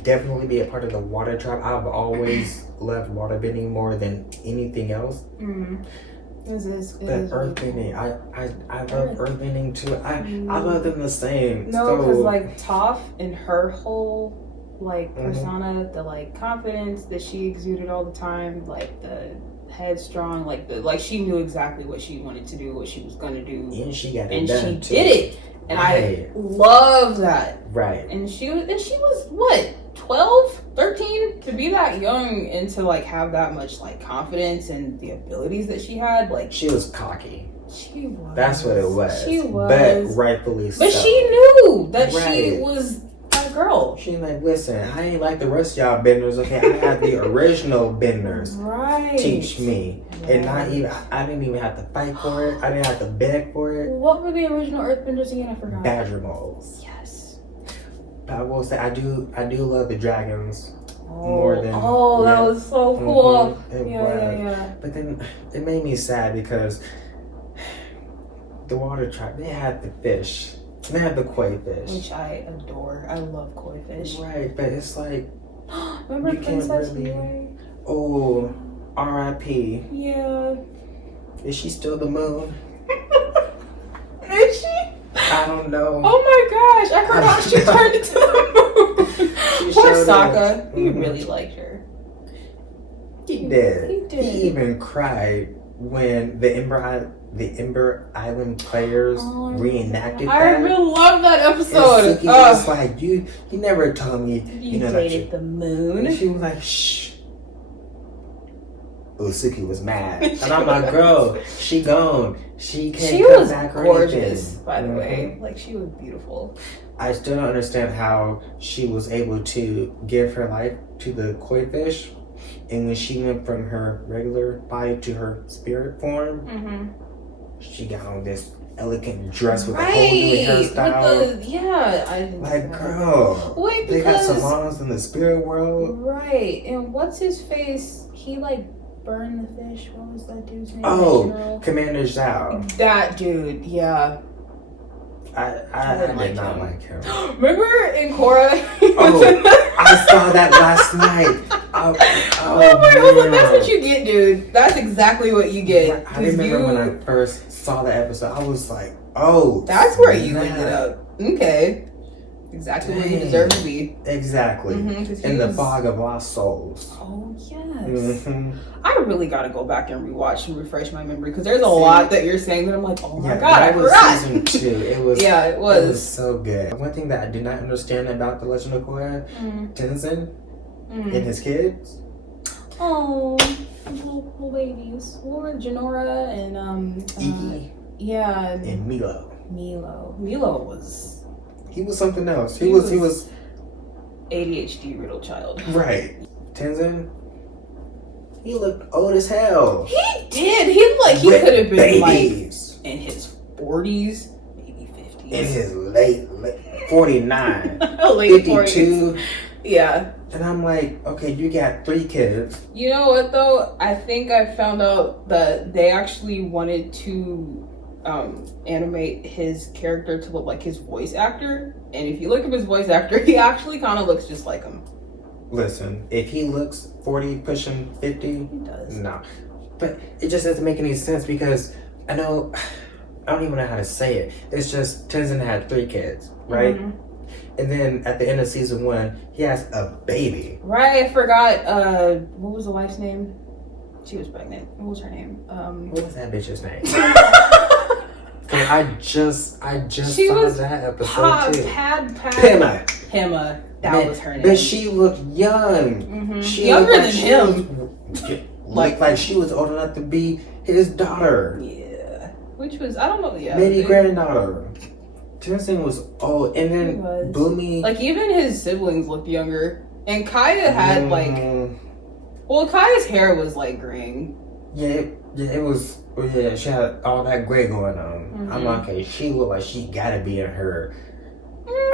definitely be a part of the Water Tribe. I've always loved water bending more than anything else. But earth bending, I love earth bending too. I love them the same. No, because So- like Toph and her whole like persona, the like confidence that she exuded all the time, like the headstrong, like she knew exactly what she wanted to do, what she was gonna do, and she got it and done she too. did it, and Right. I love that. Right. And she was what, 12, 13 to be that young and to like have that much like confidence and the abilities that she had, like She was cocky. she was. That's what it was. She was. But rightfully so. But she knew that she Right. was that girl. She's like, listen, I ain't like the rest of y'all benders, okay? I had the original benders Right. teach me. And not even, I didn't even have to fight for it. I didn't have to beg for it. What were the original Earthbenders again? I forgot. Badger moles. Yes. But I will say, I do love the dragons more than. Oh, that was so cool. It Yeah, was. yeah. But then it made me sad because the Water Tribe, they had the fish. They had the koi fish. Which I adore. I love koi fish. Right, but it's like, Remember you can't Princess really- Yue? oh, R.I.P. Yeah. Is she still the moon? Is she? I don't know. Oh my gosh! I forgot she turned into the moon. She Poor showed Sokka. up. He Mhm. really liked her. He did. He did. He even cried when the Ember Island players reenacted I that. really love that And episode. Suki was like, you never told me, You that dated the moon. And she was like, shh. Suki was mad. And I'm like, girl, she gone. She can't She come was back or gorgeous, anything. by the Mhm. way. Like, she was beautiful. I still don't understand how she was able to give her life to the koi fish. And when she went from her regular body to her spirit form, Mm-hmm. she got on this elegant dress with a whole new hairstyle. I didn't Like, see that. girl, Wait, they got because salons in the spirit world. right, and what's his face? He like burned the fish. What was that dude's name? Oh, General? Commander Zhao. That dude. Yeah. I didn't did not him. like him. Remember in Korra? Oh, I saw that last night. Oh my God, I was like, that's what you get, dude. That's exactly what you get. I remember when I first saw the episode, I was like, oh. That's where you ended up. Okay. Exactly where you deserve to be. Exactly. In the fog of lost souls. Oh, yes. Mm-hmm. I really got to go back and rewatch and refresh my memory because there's a lot that you're saying that I'm like, oh my God, I forgot. Season 2. It was, it was. It was so good. One thing that I did not understand about The Legend of Korra, Tenzin and his kids. Oh, little babies. What were Janora and Iki. Yeah. And Milo. Milo was. He was something else. He was ADHD riddled child. Right. Tenzin, he looked old as hell. He did. He looked like he could have been babies. Like in his 40s, maybe 50s. In his late 49. Late 52. 40s. Yeah. And I'm like, okay, you got 3 kids. You know what though? I think I found out that they actually wanted to animate his character to look like his voice actor. And if you look at his voice actor, he actually kind of looks just like him. Listen, if he looks 40, pushing 50, He does. no. But it just doesn't make any sense because I don't even know how to say it. It's just Tenzin had 3 kids, right? Mm-hmm. And then at the end of season 1, he has a baby. Right, I forgot, what was the wife's name? She was pregnant. What was her name? What was that bitch's name? I just She saw was that episode too. Pema. That was her name. But she looked young. Mm-hmm. She Younger looked than him. Like she was old enough to be his daughter. Yeah. Which was, I don't know. Yeah. Maybe granddaughter. Tenzin was old. And then Boomy. Like, even his siblings looked younger. And Kaya had, well, Kaya's hair was, like, graying. Yeah, it was. Yeah, she had all that gray going on. Mm-hmm. I'm like, okay, she looked like she gotta be in her.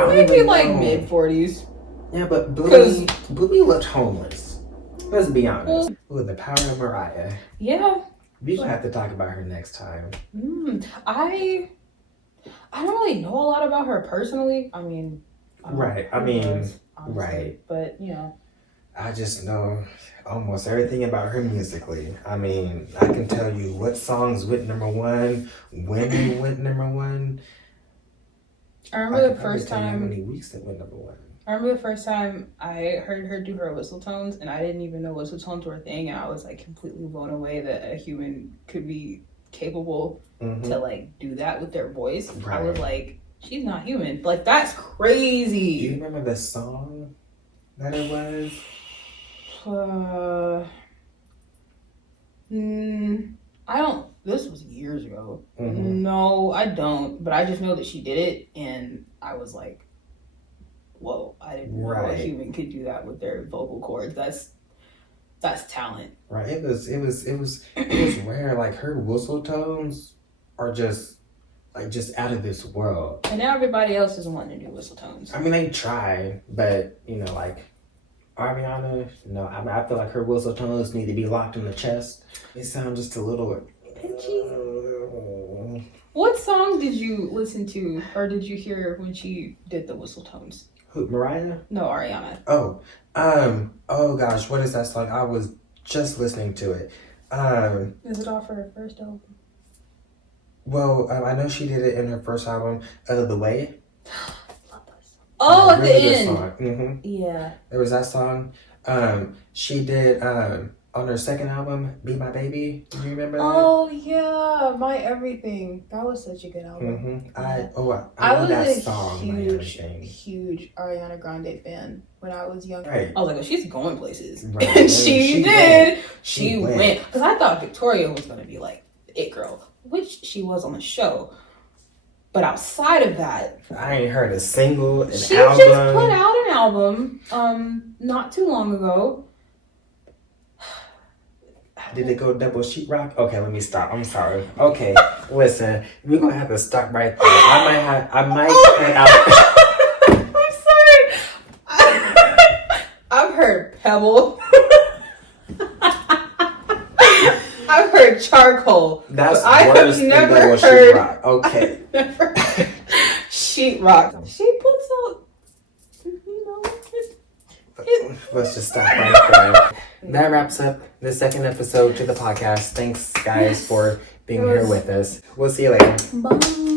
Maybe, like, mid-40s. Yeah, but Boomy looked homeless. Let's be honest. With the power of Mariah. Yeah. We gonna have to talk about her next time. I don't really know a lot about her personally. I mean, right. But you know, I just know almost everything about her musically. I mean, I can tell you what songs went #1, when they went #1. I remember the first how time. many weeks it went #1. I remember the first time I heard her do her whistle tones, and I didn't even know whistle tones were a thing, and I was like completely blown away that a human could be capable to like do that with their voice. Right. I was like, she's not human. Like, that's crazy. Do you remember the song that it was? I don't. This was years ago. No, I don't. But I just know that she did it, and I was like, whoa, I didn't know a human could do that with their vocal cords. That's talent. Right. It was rare. Like, her whistle tones are just out of this world. And now everybody else is wanting to do whistle tones. I mean, they try, but like Ariana, no, I feel like her whistle tones need to be locked in the chest. They sound just a little pitchy. What song did you listen to or did you hear when she did the whistle tones? Who, Mariah? No, Ariana. Oh gosh, what is that song? I was just listening to it. Is it off her first album? Well, I know she did it in her first album, The Way. Love that song. Oh, at really the end. Yeah. There was that song. She did on her second album, Be My Baby. Do you remember that? Oh yeah, My Everything. That was such a good album. I was that song. Huge Ariana Grande fan when I was young. Right. I was like, oh, she's going places. Right. And she did. She went. Because I thought Victoria was going to be like the it girl, which she was on the show. But outside of that, I ain't heard a single, she album. just put out an album not too long ago. Did it go double sheetrock? Okay, let me stop. I'm sorry. Okay, listen, we're gonna have to stop right there. I might put out. I'm sorry. I've heard Pebble. I've heard Charcoal. That's I worse have than never double heard. sheetrock. Okay. Never. Sheetrock. She puts out, you know. Let's just stop right there. That wraps up the second episode to the podcast. Thanks, guys, for being here with us. We'll see you later. Bye.